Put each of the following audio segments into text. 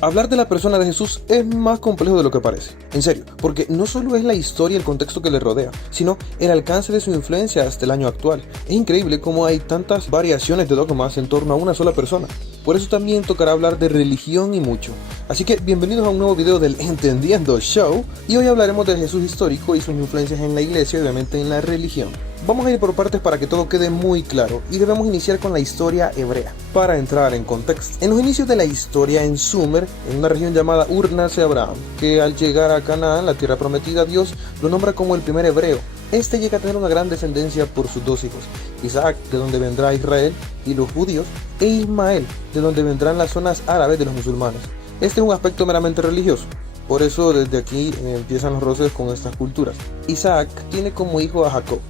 Hablar de la persona de Jesús es más complejo de lo que parece, en serio, porque no solo es la historia y el contexto que le rodea, sino el alcance de su influencia hasta el año actual. Es increíble cómo hay tantas variaciones de dogmas en torno a una sola persona. Por eso también tocará hablar de religión y mucho. Así que bienvenidos a un nuevo video del Entendiendo Show, y hoy hablaremos de Jesús histórico y sus influencias en la iglesia y obviamente en la religión. Vamos a ir por partes para que todo quede muy claro, y debemos iniciar con la historia hebrea, para entrar en contexto. En los inicios de la historia en Sumer, en una región llamada Ur, nace Abraham, que al llegar a Canaán, la tierra prometida, Dios lo nombra como el primer hebreo. Este llega a tener una gran descendencia por sus dos hijos, Isaac, de donde vendrá Israel y los judíos, e Ismael, de donde vendrán las zonas árabes de los musulmanes. Este es un aspecto meramente religioso. Por eso desde aquí empiezan los roces con estas culturas. Isaac tiene como hijo a Jacob,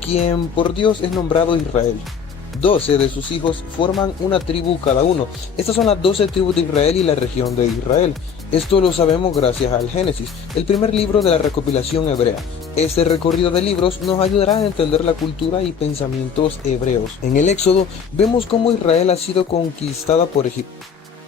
quien por Dios es nombrado Israel. 12 de sus hijos forman una tribu cada uno. Estas son las 12 tribus de Israel y la región de Israel. Esto lo sabemos gracias al Génesis, el primer libro de la recopilación hebrea. Este recorrido de libros nos ayudará a entender la cultura y pensamientos hebreos. En el Éxodo vemos cómo Israel ha sido conquistada por Egipto.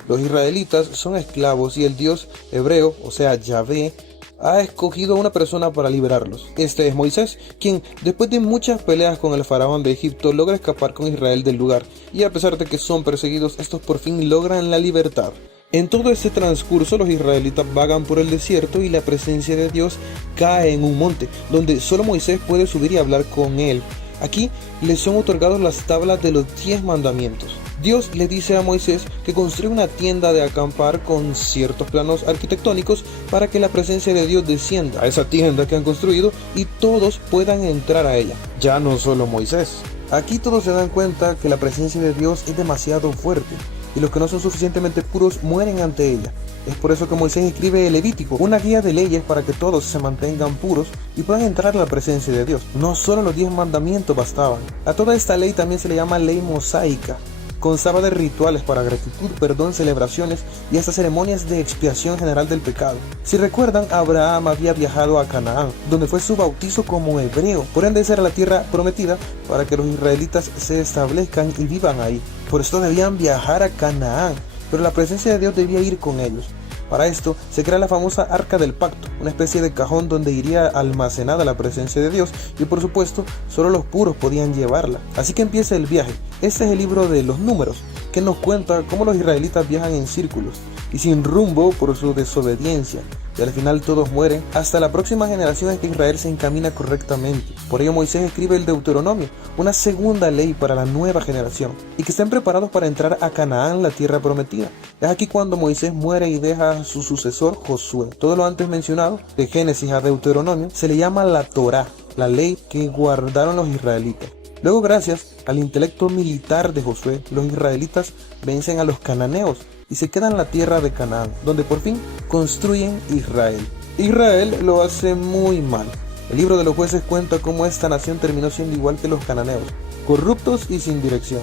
Los israelitas son esclavos y el Dios hebreo, o sea Yahvé, ha escogido a una persona para liberarlos. Este es Moisés, quien después de muchas peleas con el faraón de Egipto logra escapar con Israel del lugar, y a pesar de que son perseguidos, estos por fin logran la libertad. En todo este transcurso los israelitas vagan por el desierto y la presencia de Dios cae en un monte, donde solo Moisés puede subir y hablar con él. Aquí les son otorgadas las tablas de los 10 mandamientos. Dios le dice a Moisés que construya una tienda de acampar con ciertos planos arquitectónicos para que la presencia de Dios descienda a esa tienda que han construido y todos puedan entrar a ella, ya no solo Moisés. Aquí todos se dan cuenta que la presencia de Dios es demasiado fuerte y los que no son suficientemente puros mueren ante ella. Es por eso que Moisés escribe el Levítico, una guía de leyes para que todos se mantengan puros y puedan entrar a la presencia de Dios. No solo los 10 mandamientos bastaban. A toda esta ley también se le llama ley mosaica. Constaba de rituales para gratitud, perdón, celebraciones y hasta ceremonias de expiación general del pecado. Si recuerdan, Abraham había viajado a Canaán, donde fue su bautizo como hebreo. Por ende, esa era la tierra prometida para que los israelitas se establezcan y vivan ahí. Por esto debían viajar a Canaán, pero la presencia de Dios debía ir con ellos. Para esto se crea la famosa Arca del Pacto, una especie de cajón donde iría almacenada la presencia de Dios y por supuesto solo los puros podían llevarla. Así que empieza el viaje. Este es el libro de los Números, que nos cuenta cómo los israelitas viajan en círculos y sin rumbo por su desobediencia, y al final todos mueren hasta la próxima generación en que Israel se encamina correctamente. Por ello Moisés escribe el Deuteronomio, una segunda ley para la nueva generación, y que estén preparados para entrar a Canaán, la tierra prometida. Es aquí cuando Moisés muere y deja a su sucesor Josué. Todo lo antes mencionado, de Génesis a Deuteronomio, se le llama la Torá, la ley que guardaron los israelitas. Luego, gracias al intelecto militar de Josué, los israelitas vencen a los cananeos y se quedan en la tierra de Canaán, donde por fin construyen Israel. Israel lo hace muy mal. El libro de los Jueces cuenta cómo esta nación terminó siendo igual que los cananeos, corruptos y sin dirección.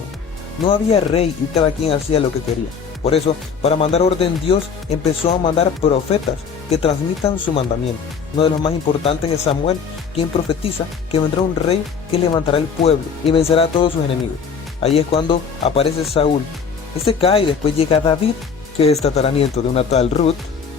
No había rey y cada quien hacía lo que quería. Por eso, para mandar orden, Dios empezó a mandar profetas que transmitan su mandamiento. Uno de los más importantes es Samuel, quien profetiza que vendrá un rey que levantará el pueblo y vencerá a todos sus enemigos. Ahí es cuando aparece Saúl. Este cae y después llega David, que es tataranieto de una tal Ruth,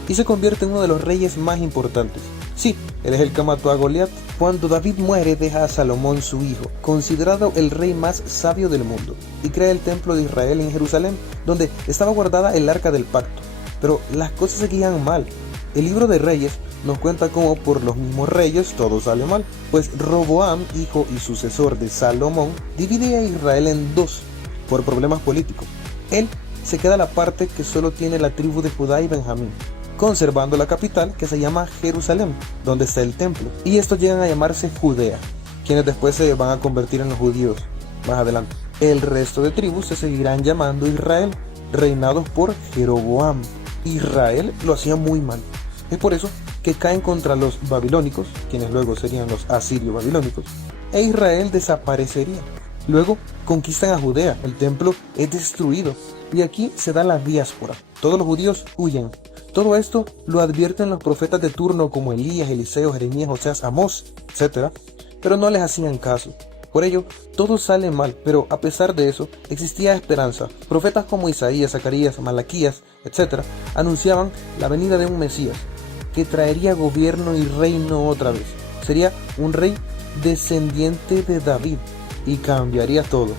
y se convierte en uno de los reyes más importantes. Sí, él es el que mató a Goliat. Cuando David muere, deja a Salomón su hijo, considerado el rey más sabio del mundo, y crea el templo de Israel en Jerusalén, donde estaba guardada el arca del pacto. Pero las cosas seguían mal. El libro de Reyes nos cuenta cómo por los mismos reyes todo sale mal, pues Roboam, hijo y sucesor de Salomón, divide a Israel en dos por problemas políticos. Él se queda la parte que solo tiene la tribu de Judá y Benjamín, conservando la capital que se llama Jerusalén, donde está el templo, y estos llegan a llamarse Judea, quienes después se van a convertir en los judíos más adelante. El resto de tribus se seguirán llamando Israel, reinados por Jeroboam. Israel lo hacía muy mal. Es por eso que caen contra los babilónicos, quienes luego serían los asirio-babilónicos, e Israel desaparecería. Luego conquistan a Judea, el templo es destruido y aquí se da la diáspora. Todos los judíos huyen. Todo esto lo advierten los profetas de turno como Elías, Eliseo, Jeremías, Oseas, Amós, etc. Pero no les hacían caso. Por ello, todo sale mal, pero a pesar de eso, existía esperanza. Profetas como Isaías, Zacarías, Malaquías, etc., anunciaban la venida de un Mesías, que traería gobierno y reino otra vez. Sería un rey descendiente de David y cambiaría todo.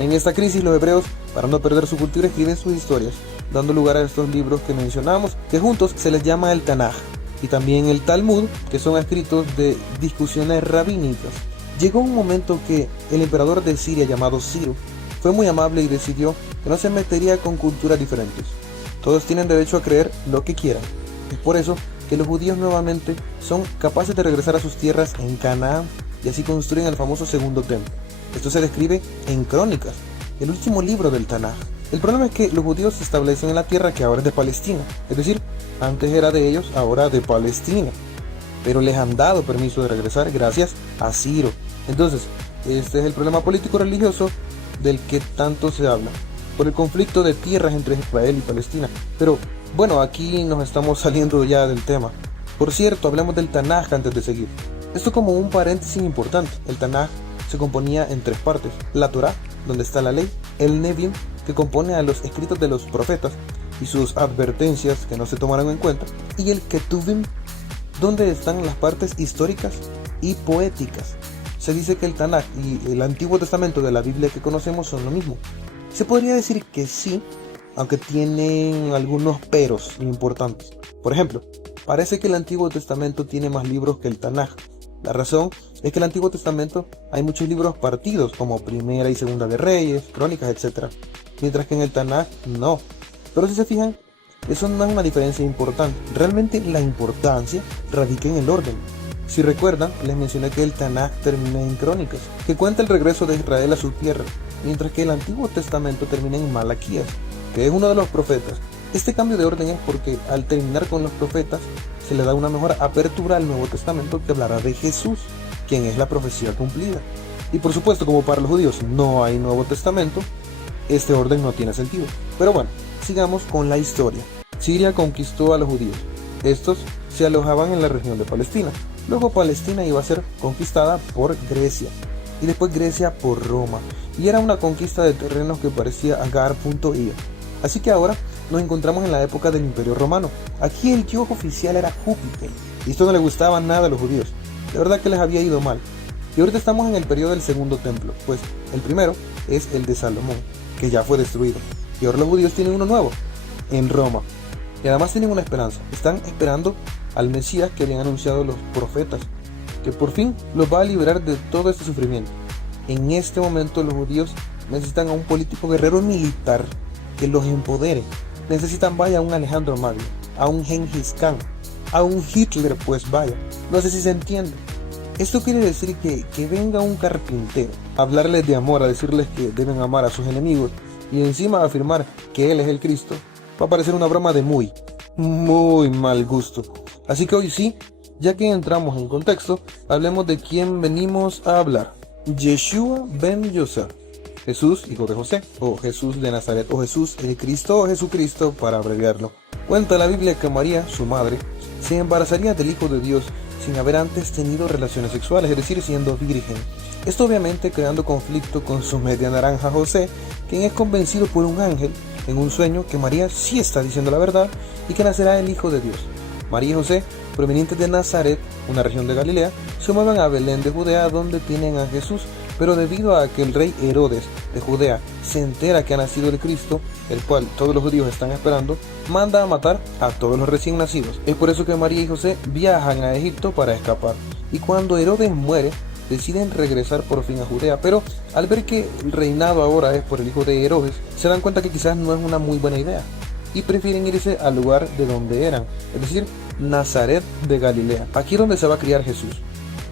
En esta crisis, los hebreos, para no perder su cultura, escriben sus historias, dando lugar a estos libros que mencionamos, que juntos se les llama el Tanaj, y también el Talmud, que son escritos de discusiones rabínicas. Llegó un momento que el emperador de Siria, llamado Ciro, fue muy amable y decidió que no se metería con culturas diferentes. Todos tienen derecho a creer lo que quieran. Es por eso que los judíos nuevamente son capaces de regresar a sus tierras en Canaán y así construyen el famoso segundo templo. Esto se describe en Crónicas, el último libro del Tanaj. El problema es que los judíos se establecen en la tierra que ahora es de Palestina, es decir, antes era de ellos, ahora de Palestina. Pero les han dado permiso de regresar gracias a Ciro. Entonces, este es el problema político-religioso del que tanto se habla, por el conflicto de tierras entre Israel y Palestina. Pero bueno, aquí nos estamos saliendo ya del tema. Por cierto, hablemos del Tanaj antes de seguir. Esto como un paréntesis importante. El Tanaj se componía en 3 partes: la Torá, donde está la ley; el Nevim, que compone a los escritos de los profetas y sus advertencias que no se tomaron en cuenta; y el Ketuvim, donde están las partes históricas y poéticas. Se dice que el Tanaj y el Antiguo Testamento de la Biblia que conocemos son lo mismo. Se podría decir que sí, aunque tienen algunos peros importantes. Por ejemplo, parece que el Antiguo Testamento tiene más libros que el Tanaj. La razón es que en el Antiguo Testamento hay muchos libros partidos, como Primera y Segunda de Reyes, Crónicas, etc. Mientras que en el Tanaj no. Pero si se fijan, eso no es una diferencia importante. Realmente la importancia radica en el orden. Si recuerdan, les mencioné que el Tanaj termina en Crónicas, que cuenta el regreso de Israel a su tierra, mientras que el Antiguo Testamento termina en Malaquías, que es uno de los profetas. Este cambio de orden es porque al terminar con los profetas, se le da una mejor apertura al Nuevo Testamento que hablará de Jesús, quien es la profecía cumplida. Y por supuesto, como para los judíos no hay Nuevo Testamento, este orden no tiene sentido. Pero bueno, sigamos con la historia. Siria conquistó a los judíos. Estos se alojaban en la región de Palestina. Luego Palestina iba a ser conquistada por Grecia, y después Grecia por Roma, y era una conquista de terrenos que parecía agar.io. Así que ahora nos encontramos en la época del Imperio Romano. Aquí el dios oficial era Júpiter, y esto no le gustaba nada a los judíos. De verdad que les había ido mal. Y ahorita estamos en el periodo del segundo templo, pues el primero es el de Salomón, que ya fue destruido, y ahora los judíos tienen uno nuevo, en Roma. Y además tienen una esperanza, están esperando al Mesías que habían anunciado los profetas, que por fin los va a liberar de todo este sufrimiento. En este momento los judíos necesitan a un político guerrero militar que los empodere. Necesitan a un Alejandro Magno, a un Gengis Khan, a un Hitler, pues vaya. No sé si se entiende. Esto quiere decir que venga un carpintero a hablarles de amor, a decirles que deben amar a sus enemigos y encima a afirmar que él es el Cristo. Va a parecer una broma de muy mal gusto. Así que hoy sí, ya que entramos en contexto, hablemos de quién venimos a hablar. Yeshua ben Yosef, Jesús, hijo de José, o Jesús de Nazaret, o Jesús el Cristo, o Jesucristo para abreviarlo. Cuenta la Biblia que María, su madre, se embarazaría del Hijo de Dios sin haber antes tenido relaciones sexuales, es decir, siendo virgen. Esto obviamente creando conflicto con su media naranja José, quien es convencido por un ángel en un sueño que María sí está diciendo la verdad y que nacerá el Hijo de Dios. María y José, provenientes de Nazaret, una región de Galilea, se mueven a Belén de Judea donde tienen a Jesús, pero debido a que el rey Herodes de Judea se entera que ha nacido el Cristo, el cual todos los judíos están esperando, manda a matar a todos los recién nacidos. Es por eso que María y José viajan a Egipto para escapar, y cuando Herodes muere, deciden regresar por fin a Judea, pero al ver que el reinado ahora es por el hijo de Herodes, se dan cuenta que quizás no es una muy buena idea, y prefieren irse al lugar de donde eran, es decir, Nazaret de Galilea, aquí donde se va a criar Jesús.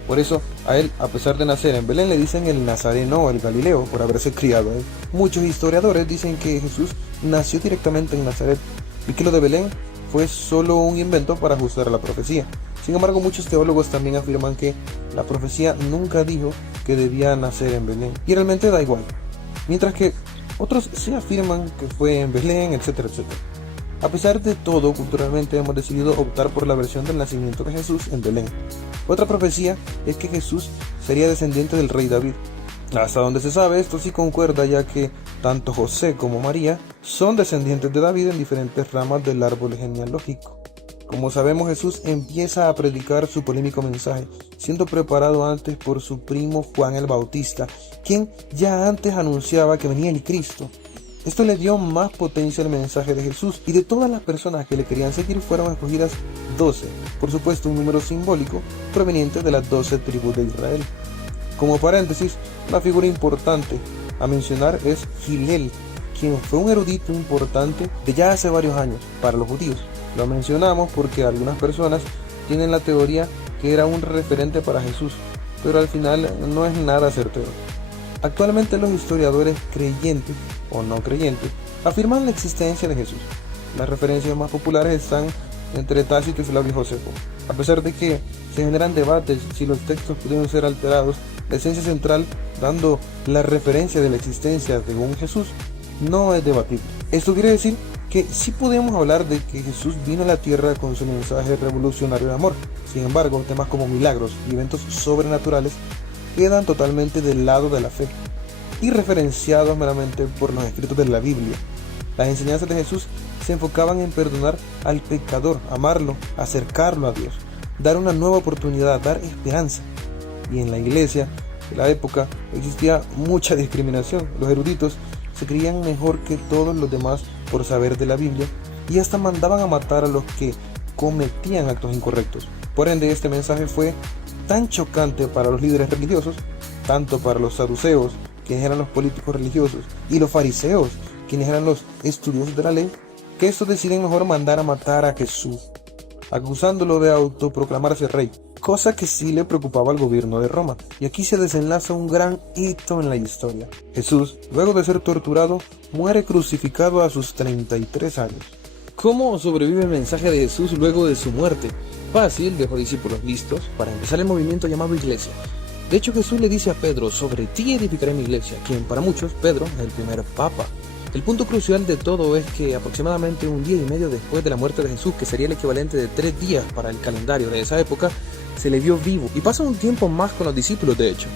Por eso, a él, a pesar de nacer en Belén, le dicen el Nazareno o el Galileo, por haberse criado ahí. Muchos historiadores dicen que Jesús nació directamente en Nazaret, y que lo de Belén fue solo un invento para ajustar a la profecía. Sin embargo, muchos teólogos también afirman que la profecía nunca dijo que debía nacer en Belén, y realmente da igual. Mientras que otros sí afirman que fue en Belén, etcétera, etcétera. A pesar de todo, culturalmente hemos decidido optar por la versión del nacimiento de Jesús en Belén. Otra profecía es que Jesús sería descendiente del rey David, Hasta donde se sabe, esto sí concuerda, ya que tanto José como María son descendientes de David en diferentes ramas del árbol genealógico. Como sabemos, Jesús empieza a predicar su polémico mensaje, siendo preparado antes por su primo Juan el Bautista, quien ya antes anunciaba que venía el Cristo. Esto le dio más potencia al mensaje de Jesús, y de todas las personas que le querían seguir fueron escogidas 12, por supuesto un número simbólico proveniente de las 12 tribus de Israel. Como paréntesis, una figura importante a mencionar es Hillel, quien fue un erudito importante de ya hace varios años para los judíos. Lo mencionamos porque algunas personas tienen la teoría que era un referente para Jesús, pero al final no es nada certero. Actualmente los historiadores creyentes o no creyentes afirman la existencia de Jesús. Las referencias más populares están entre Tácito y Flavio Josefo. A pesar de que se generan debates si los textos pudieron ser alterados, la esencia central, dando la referencia de la existencia de un Jesús, no es debatible. Esto quiere decir que sí podemos hablar de que Jesús vino a la tierra con su mensaje revolucionario de amor. Sin embargo, temas como milagros y eventos sobrenaturales quedan totalmente del lado de la fe y referenciados meramente por los escritos de la Biblia. Las enseñanzas de Jesús se enfocaban en perdonar al pecador, amarlo, acercarlo a Dios, dar una nueva oportunidad, dar esperanza. Y en la iglesia de la época existía mucha discriminación. Los eruditos se creían mejor que todos los demás por saber de la Biblia y hasta mandaban a matar a los que cometían actos incorrectos. Por ende, este mensaje fue tan chocante para los líderes religiosos, tanto para los saduceos, quienes eran los políticos religiosos, y los fariseos, quienes eran los estudiosos de la ley, que estos deciden mejor mandar a matar a Jesús, acusándolo de autoproclamarse rey, cosa que sí le preocupaba al gobierno de Roma. Y aquí se desenlaza un gran hito en la historia. Jesús, luego de ser torturado, muere crucificado a sus 33 años. ¿Cómo sobrevive el mensaje de Jesús luego de su muerte? Fácil, dejó discípulos listos para empezar el movimiento llamado Iglesia. De hecho, Jesús le dice a Pedro: sobre ti edificaré mi iglesia, quien para muchos, Pedro, es el primer papa. El punto crucial de todo es que aproximadamente un día y medio después de la muerte de Jesús, que sería el equivalente de 3 días para el calendario de esa época, se le vio vivo y pasa un tiempo más con los discípulos, de hecho.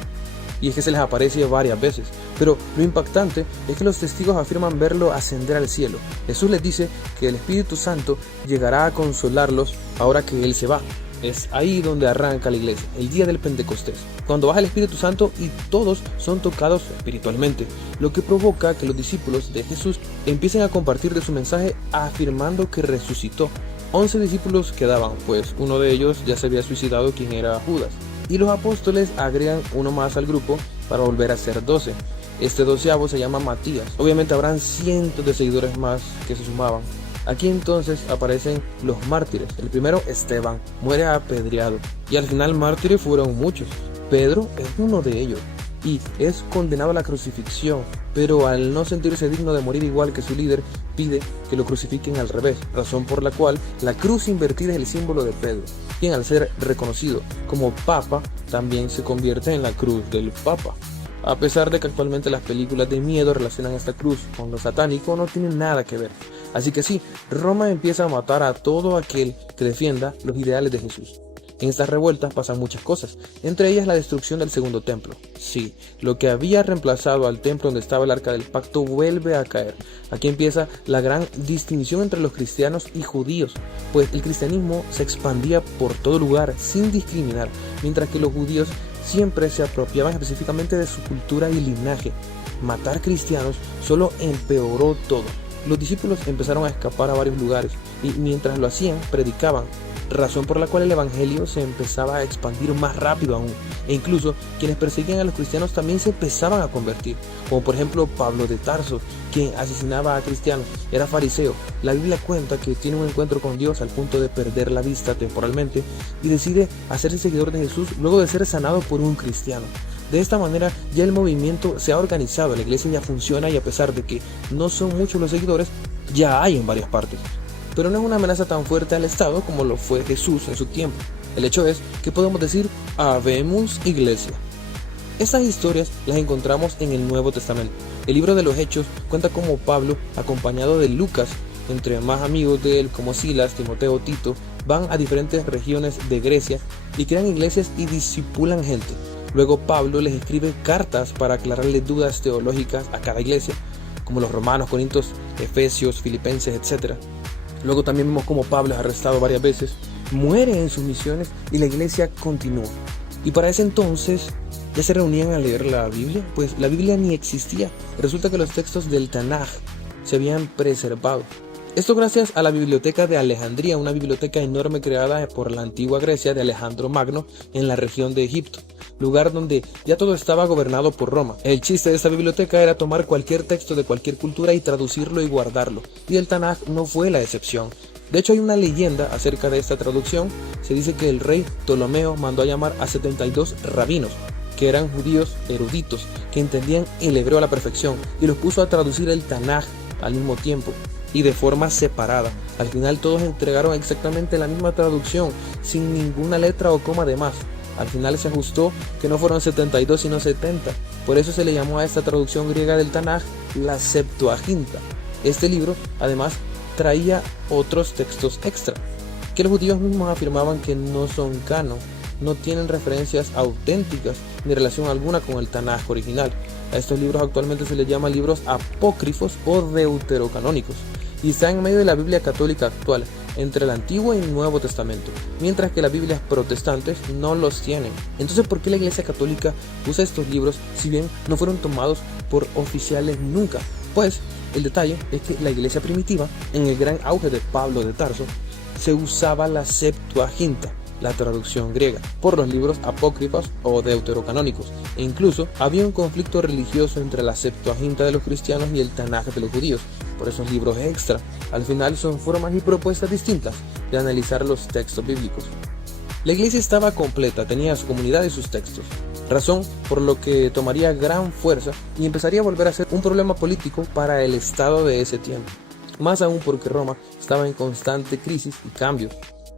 Y es que se les aparece varias veces, pero lo impactante es que los testigos afirman verlo ascender al cielo. Jesús les dice que el Espíritu Santo llegará a consolarlos ahora que Él se va. Es ahí donde arranca la iglesia, el día del Pentecostés, cuando baja el Espíritu Santo y todos son tocados espiritualmente, lo que provoca que los discípulos de Jesús empiecen a compartir de su mensaje afirmando que resucitó. 11 discípulos quedaban, pues uno de ellos ya se había suicidado, quien era Judas, y los apóstoles agregan uno más al grupo para volver a ser 12. Este 12avo se llama Matías. Obviamente habrán cientos de seguidores más que se sumaban. Aquí entonces aparecen los mártires. El primero, Esteban, muere apedreado, y al final mártires fueron muchos. Pedro es uno de ellos y es condenado a la crucifixión, pero al no sentirse digno de morir igual que su líder, pide que lo crucifiquen al revés, razón por la cual la cruz invertida es el símbolo de Pedro, quien al ser reconocido como papa también se convierte en la cruz del papa. A pesar de que actualmente las películas de miedo relacionan esta cruz con lo satánico, no tienen nada que ver. Así que sí, Roma empieza a matar a todo aquel que defienda los ideales de Jesús. En estas revueltas pasan muchas cosas, entre ellas la destrucción del segundo templo. Sí, lo que había reemplazado al templo donde estaba el arca del pacto vuelve a caer. Aquí empieza la gran distinción entre los cristianos y judíos, pues el cristianismo se expandía por todo lugar sin discriminar, mientras que los judíos siempre se apropiaban específicamente de su cultura y linaje. Matar cristianos solo empeoró todo. Los discípulos empezaron a escapar a varios lugares y mientras lo hacían, predicaban, razón por la cual el evangelio se empezaba a expandir más rápido aún, e incluso quienes perseguían a los cristianos también se empezaban a convertir, como por ejemplo Pablo de Tarso, quien asesinaba a cristianos, era fariseo. La Biblia cuenta que tiene un encuentro con Dios al punto de perder la vista temporalmente y decide hacerse seguidor de Jesús luego de ser sanado por un cristiano. De esta manera ya el movimiento se ha organizado, la iglesia ya funciona y a pesar de que no son muchos los seguidores, ya hay en varias partes. Pero no es una amenaza tan fuerte al Estado como lo fue Jesús en su tiempo. El hecho es que podemos decir, habemos iglesia. Estas historias las encontramos en el Nuevo Testamento. El libro de los Hechos cuenta cómo Pablo, acompañado de Lucas, entre más amigos de él como Silas, Timoteo, Tito, van a diferentes regiones de Grecia y crean iglesias y discipulan gente. Luego Pablo les escribe cartas para aclararle dudas teológicas a cada iglesia, como los romanos, corintios, efesios, filipenses, etc. Luego también vemos cómo Pablo es arrestado varias veces, muere en sus misiones y la iglesia continúa. Y para ese entonces ya se reunían a leer la Biblia, pues la Biblia ni existía. Resulta que los textos del Tanaj se habían preservado. Esto gracias a la biblioteca de Alejandría, una biblioteca enorme creada por la antigua Grecia de Alejandro Magno en la región de Egipto, lugar donde ya todo estaba gobernado por Roma. El chiste de esta biblioteca era tomar cualquier texto de cualquier cultura y traducirlo y guardarlo, y el Tanaj no fue la excepción. De hecho, hay una leyenda acerca de esta traducción. Se dice que el rey Ptolomeo mandó a llamar a 72 rabinos, que eran judíos eruditos, que entendían el hebreo a la perfección, y los puso a traducir el Tanaj al mismo tiempo y de forma separada. Al final todos entregaron exactamente la misma traducción, sin ninguna letra o coma de más. Al final se ajustó que no fueron 72 sino 70. Por eso se le llamó a esta traducción griega del Tanaj la Septuaginta. Este libro además traía otros textos extra, que los judíos mismos afirmaban que no son canon, no tienen referencias auténticas ni relación alguna con el Tanaj original. A estos libros actualmente se les llama libros apócrifos o deuterocanónicos, y están en medio de la Biblia católica actual, entre el Antiguo y el Nuevo Testamento, mientras que las Biblias protestantes no los tienen. Entonces, ¿por qué la Iglesia Católica usa estos libros si bien no fueron tomados por oficiales nunca? Pues el detalle es que la Iglesia primitiva, en el gran auge de Pablo de Tarso, se usaba la Septuaginta, la traducción griega, por los libros apócrifos o deuterocanónicos, e incluso había un conflicto religioso entre la Septuaginta de los cristianos y el Tanaj de los judíos, por esos libros extra. Al final son formas y propuestas distintas de analizar los textos bíblicos. La iglesia estaba completa, tenía su comunidad y sus textos, razón por lo que tomaría gran fuerza y empezaría a volver a ser un problema político para el estado de ese tiempo, más aún porque Roma estaba en constante crisis y cambio.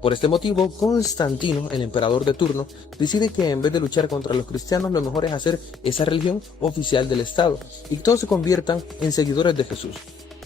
Por este motivo, Constantino, el emperador de turno, decide que en vez de luchar contra los cristianos, lo mejor es hacer esa religión oficial del Estado y que todos se conviertan en seguidores de Jesús.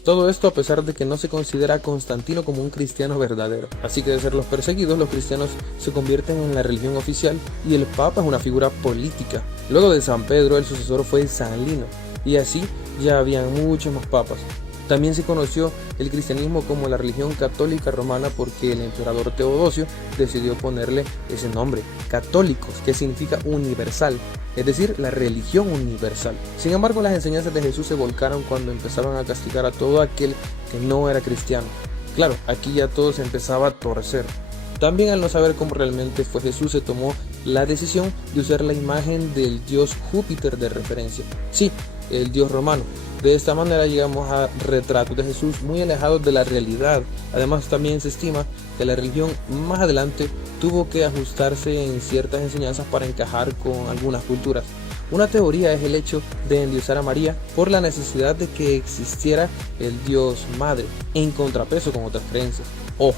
Todo esto a pesar de que no se considera a Constantino como un cristiano verdadero. Así que de ser los perseguidos, los cristianos se convierten en la religión oficial y el Papa es una figura política. Luego de San Pedro, el sucesor fue San Lino, y así ya habían muchos más papas. También se conoció el cristianismo como la religión católica romana porque el emperador Teodosio decidió ponerle ese nombre, católicos, que significa universal, es decir, la religión universal. Sin embargo, las enseñanzas de Jesús se volcaron cuando empezaron a castigar a todo aquel que no era cristiano. Claro, aquí ya todo se empezaba a torcer. También al no saber cómo realmente fue Jesús, se tomó la decisión de usar la imagen del dios Júpiter de referencia. Sí, el dios romano. De esta manera llegamos a retratos de Jesús muy alejados de la realidad. Además, también se estima que la religión más adelante tuvo que ajustarse en ciertas enseñanzas para encajar con algunas culturas. Una teoría es el hecho de endiosar a María por la necesidad de que existiera el Dios Madre, en contrapeso con otras creencias. Ojo,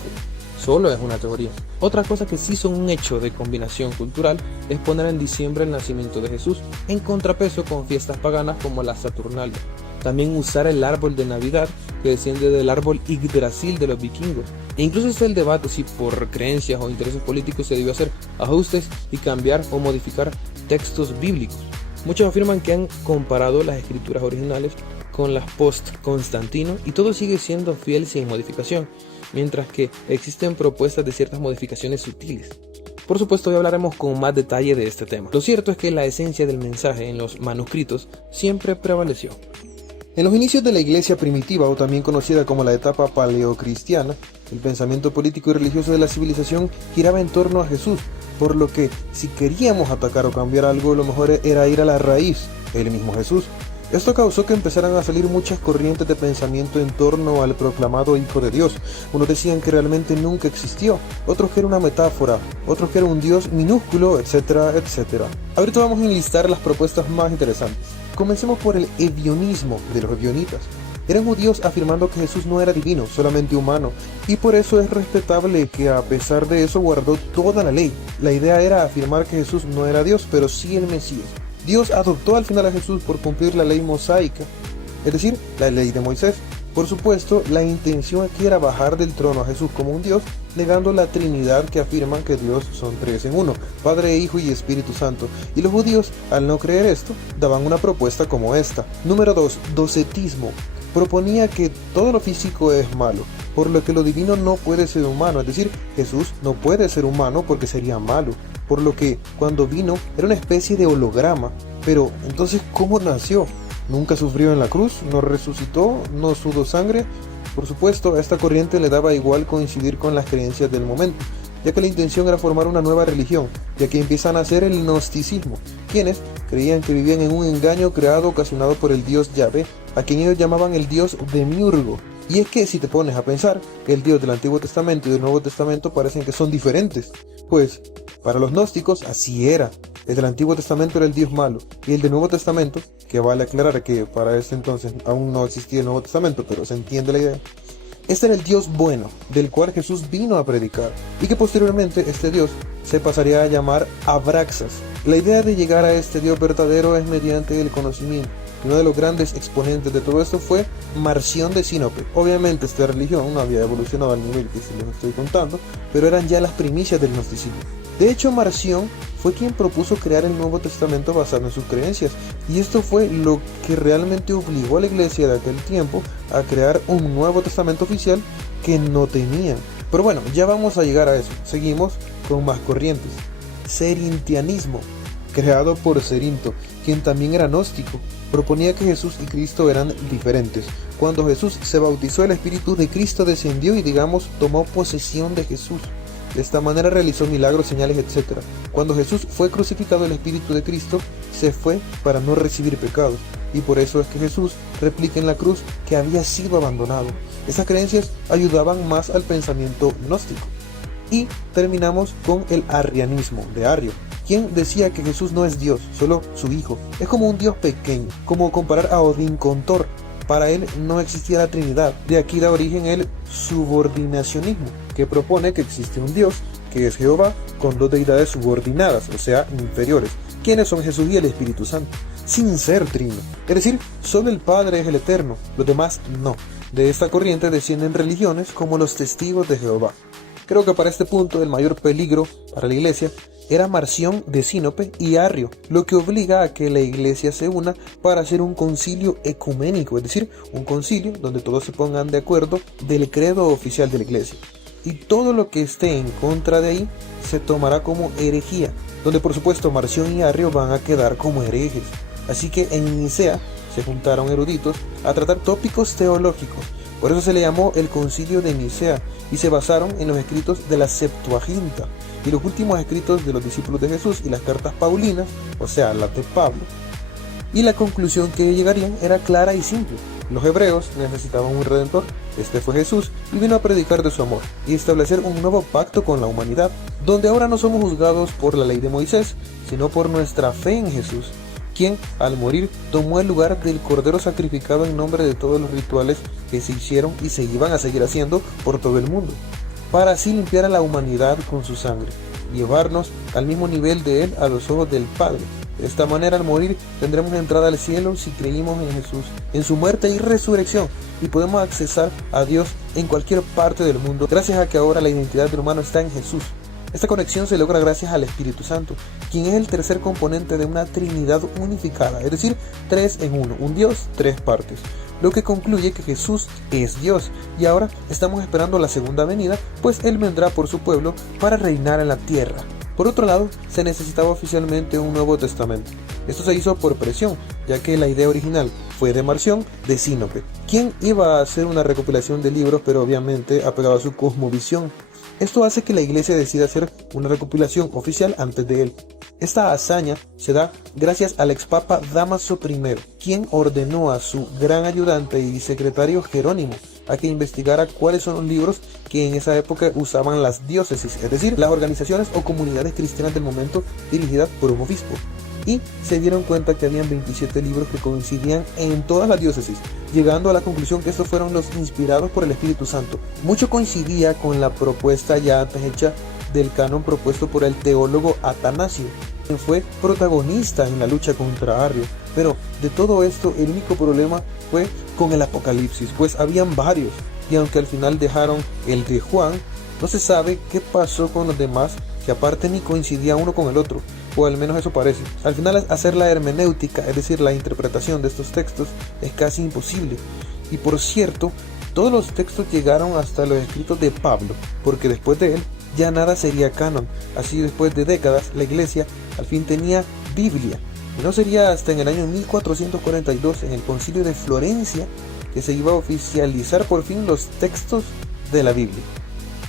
solo es una teoría. Otra cosa que sí son un hecho de combinación cultural es poner en diciembre el nacimiento de Jesús, en contrapeso con fiestas paganas como la Saturnalia. También usar el árbol de Navidad que desciende del árbol Yggdrasil de los vikingos. E incluso está el debate si por creencias o intereses políticos se debió hacer ajustes y cambiar o modificar textos bíblicos. Muchos afirman que han comparado las escrituras originales con las post-Constantino y todo sigue siendo fiel sin modificación, mientras que existen propuestas de ciertas modificaciones sutiles. Por supuesto, hoy hablaremos con más detalle de este tema. Lo cierto es que la esencia del mensaje en los manuscritos siempre prevaleció. En los inicios de la iglesia primitiva, o también conocida como la etapa paleocristiana, el pensamiento político y religioso de la civilización giraba en torno a Jesús, por lo que si queríamos atacar o cambiar algo, lo mejor era ir a la raíz, el mismo Jesús. Esto causó que empezaran a salir muchas corrientes de pensamiento en torno al proclamado Hijo de Dios. Unos decían que realmente nunca existió, otros que era una metáfora, otros que era un Dios minúsculo, etcétera, etcétera. Ahorita vamos a enlistar las propuestas más interesantes. Comencemos por el ebionismo de los ebionitas. Eran judíos afirmando que Jesús no era divino, solamente humano, y por eso es respetable que a pesar de eso guardó toda la ley. La idea era afirmar que Jesús no era Dios, pero sí el Mesías. Dios adoptó al final a Jesús por cumplir la ley mosaica, es decir, la ley de Moisés, Por supuesto, la intención aquí era bajar del trono a Jesús como un Dios, negando la Trinidad que afirman que Dios son tres en uno, Padre, Hijo y Espíritu Santo. Y los judíos, al no creer esto, daban una propuesta como esta. Número 2. Docetismo. Proponía que todo lo físico es malo, por lo que lo divino no puede ser humano, es decir, Jesús no puede ser humano porque sería malo, por lo que cuando vino era una especie de holograma. Pero entonces, ¿cómo nació? Nunca sufrió en la cruz, no resucitó, no sudó sangre. Por supuesto, a esta corriente le daba igual coincidir con las creencias del momento, ya que la intención era formar una nueva religión, ya que empiezan a nacer el gnosticismo, quienes creían que vivían en un engaño creado ocasionado por el dios Yahvé, a quien ellos llamaban el dios Demiurgo. Y es que si te pones a pensar, el Dios del Antiguo Testamento y del Nuevo Testamento parecen que son diferentes, pues para los gnósticos así era. El del Antiguo Testamento era el Dios malo, y el del Nuevo Testamento, que vale aclarar que para ese entonces aún no existía el Nuevo Testamento, pero se entiende la idea, este era el Dios bueno, del cual Jesús vino a predicar, y que posteriormente este Dios se pasaría a llamar Abraxas. La idea de llegar a este Dios verdadero es mediante el conocimiento. Uno de los grandes exponentes de todo esto fue Marción de Sinope. Obviamente esta religión no había evolucionado al nivel que se les estoy contando, pero eran ya las primicias del gnosticismo. De hecho, Marción fue quien propuso crear el Nuevo Testamento basado en sus creencias, y esto fue lo que realmente obligó a la iglesia de aquel tiempo a crear un Nuevo Testamento oficial que no tenían. Pero bueno, ya vamos a llegar a eso. Seguimos con más corrientes. Cerintianismo, creado por Cerinto, quien también era gnóstico. Proponía que Jesús y Cristo eran diferentes. Cuando Jesús se bautizó, el Espíritu de Cristo descendió y, tomó posesión de Jesús. De esta manera realizó milagros, señales, etc. Cuando Jesús fue crucificado, el Espíritu de Cristo se fue para no recibir pecados. Y por eso es que Jesús replica en la cruz que había sido abandonado. Estas creencias ayudaban más al pensamiento gnóstico. Y terminamos con el arrianismo de Arrio, quien decía que Jesús no es Dios, solo su hijo. Es como un Dios pequeño, como comparar a Odín con Thor. Para él no existía la Trinidad. De aquí da origen el subordinacionismo, que propone que existe un Dios, que es Jehová, con dos deidades subordinadas, o sea, inferiores, quienes son Jesús y el Espíritu Santo, sin ser trino. Es decir, solo el Padre es el Eterno, los demás no. De esta corriente descienden religiones como los Testigos de Jehová. Creo que para este punto el mayor peligro para la iglesia era Marción de Sinope y Arrio, lo que obliga a que la iglesia se una para hacer un concilio ecuménico, es decir, un concilio donde todos se pongan de acuerdo del credo oficial de la iglesia. Y todo lo que esté en contra de ahí se tomará como herejía, donde por supuesto Marción y Arrio van a quedar como herejes. Así que en Nicea se juntaron eruditos a tratar tópicos teológicos. Por eso se le llamó el Concilio de Nicea y se basaron en los escritos de la Septuaginta y los últimos escritos de los discípulos de Jesús y las cartas paulinas, o sea, las de Pablo. Y la conclusión que llegarían era clara y simple. Los hebreos necesitaban un redentor, este fue Jesús, y vino a predicar de su amor y establecer un nuevo pacto con la humanidad, donde ahora no somos juzgados por la ley de Moisés, sino por nuestra fe en Jesús, quien al morir tomó el lugar del cordero sacrificado en nombre de todos los rituales que se hicieron y se iban a seguir haciendo por todo el mundo, para así limpiar a la humanidad con su sangre, y llevarnos al mismo nivel de él a los ojos del Padre. De esta manera, al morir, tendremos entrada al cielo si creímos en Jesús, en su muerte y resurrección, y podemos accesar a Dios en cualquier parte del mundo, gracias a que ahora la identidad del humano está en Jesús. Esta conexión se logra gracias al Espíritu Santo, quien es el tercer componente de una Trinidad unificada, es decir, tres en uno, un Dios, tres partes, lo que concluye que Jesús es Dios, y ahora estamos esperando la segunda venida, pues Él vendrá por su pueblo para reinar en la tierra. Por otro lado, se necesitaba oficialmente un Nuevo Testamento. Esto se hizo por presión, ya que la idea original fue de Marción de Sinope, quien iba a hacer una recopilación de libros, pero obviamente apegado a su cosmovisión. Esto hace que la iglesia decida hacer una recopilación oficial antes de él. Esta hazaña se da gracias al expapa Dámaso I, quien ordenó a su gran ayudante y secretario Jerónimo a que investigara cuáles son los libros que en esa época usaban las diócesis, es decir, las organizaciones o comunidades cristianas del momento dirigidas por un obispo. Y se dieron cuenta que habían 27 libros que coincidían en todas las diócesis, llegando a la conclusión que estos fueron los inspirados por el Espíritu Santo. Mucho coincidía con la propuesta ya antes hecha del canon propuesto por el teólogo Atanasio, quien fue protagonista en la lucha contra Arrio. Pero de todo esto, el único problema fue con el Apocalipsis, pues habían varios, y aunque al final dejaron el de Juan, no se sabe qué pasó con los demás, que aparte ni coincidía uno con el otro, o al menos eso parece. Al final hacer la hermenéutica, es decir, la interpretación de estos textos, es casi imposible. Y por cierto, todos los textos llegaron hasta los escritos de Pablo, porque después de él ya nada sería canon. Así, después de décadas, la iglesia al fin tenía Biblia. Y no sería hasta en el año 1442, en el Concilio de Florencia, que se iba a oficializar por fin los textos de la Biblia.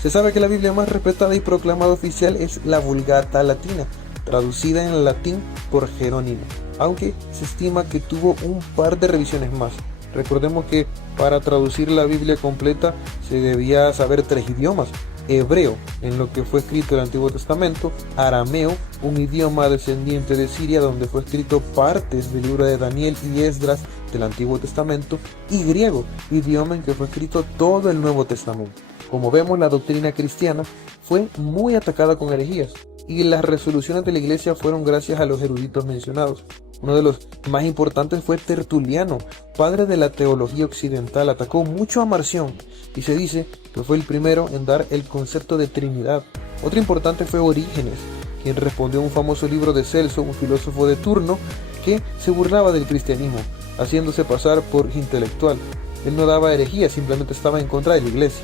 Se sabe que la Biblia más respetada y proclamada oficial es la Vulgata Latina, traducida en latín por Jerónimo, aunque se estima que tuvo un par de revisiones más. Recordemos que para traducir la Biblia completa se debía saber 3 idiomas: hebreo, en lo que fue escrito el Antiguo Testamento; arameo, un idioma descendiente de Siria donde fue escrito partes del libro de Daniel y Esdras del Antiguo Testamento; y griego, idioma en que fue escrito todo el Nuevo Testamento. Como vemos, la doctrina cristiana fue muy atacada con herejías, y las resoluciones de la iglesia fueron gracias a los eruditos mencionados. Uno de los más importantes fue Tertuliano, padre de la teología occidental. Atacó mucho a Marción y se dice que fue el primero en dar el concepto de Trinidad. Otro importante fue Orígenes, quien respondió a un famoso libro de Celso, un filósofo de turno, que se burlaba del cristianismo, haciéndose pasar por intelectual. Él no daba herejía, simplemente estaba en contra de la iglesia,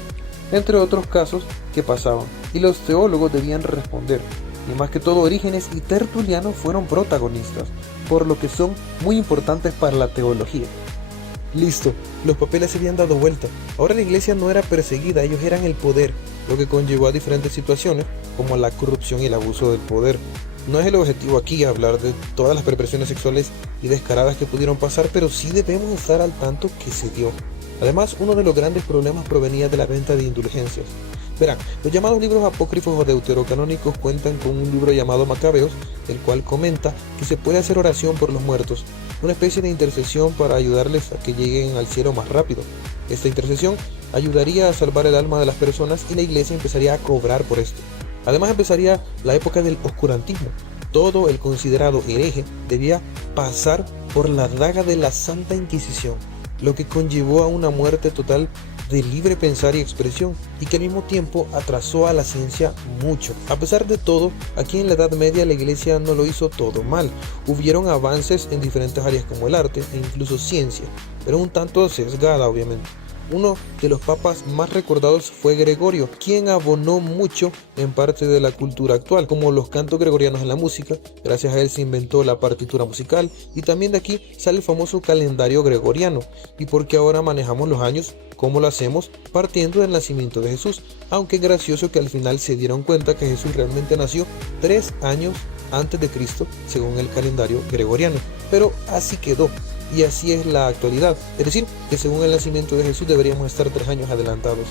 entre otros casos que pasaban, y los teólogos debían responder. Y más que todo, Orígenes y Tertuliano fueron protagonistas, por lo que son muy importantes para la teología. Listo, los papeles se habían dado vuelta. Ahora la iglesia no era perseguida, ellos eran el poder, lo que conllevó a diferentes situaciones como la corrupción y el abuso del poder. No es el objetivo aquí hablar de todas las perversiones sexuales y descaradas que pudieron pasar, pero sí debemos estar al tanto que se dio. Además, uno de los grandes problemas provenía de la venta de indulgencias. Verán, los llamados libros apócrifos o deuterocanónicos cuentan con un libro llamado Macabeos, el cual comenta que se puede hacer oración por los muertos, una especie de intercesión para ayudarles a que lleguen al cielo más rápido. Esta intercesión ayudaría a salvar el alma de las personas y la iglesia empezaría a cobrar por esto. Además, empezaría la época del oscurantismo. Todo el considerado hereje debía pasar por la daga de la Santa Inquisición, lo que conllevó a una muerte total de libre pensar y expresión, y que al mismo tiempo atrasó a la ciencia mucho. A pesar de todo, aquí en la Edad Media la iglesia no lo hizo todo mal. Hubieron avances en diferentes áreas como el arte e incluso ciencia, pero un tanto sesgada obviamente. Uno de los papas más recordados fue Gregorio, quien abonó mucho en parte de la cultura actual, como los cantos gregorianos en la música. Gracias a él se inventó la partitura musical, y también de aquí sale el famoso calendario gregoriano, y porque ahora manejamos los años como lo hacemos, partiendo del nacimiento de Jesús, aunque es gracioso que al final se dieron cuenta que Jesús realmente nació 3 años antes de Cristo, según el calendario gregoriano, pero así quedó. Y así es la actualidad, es decir, que según el nacimiento de Jesús deberíamos estar 3 años adelantados.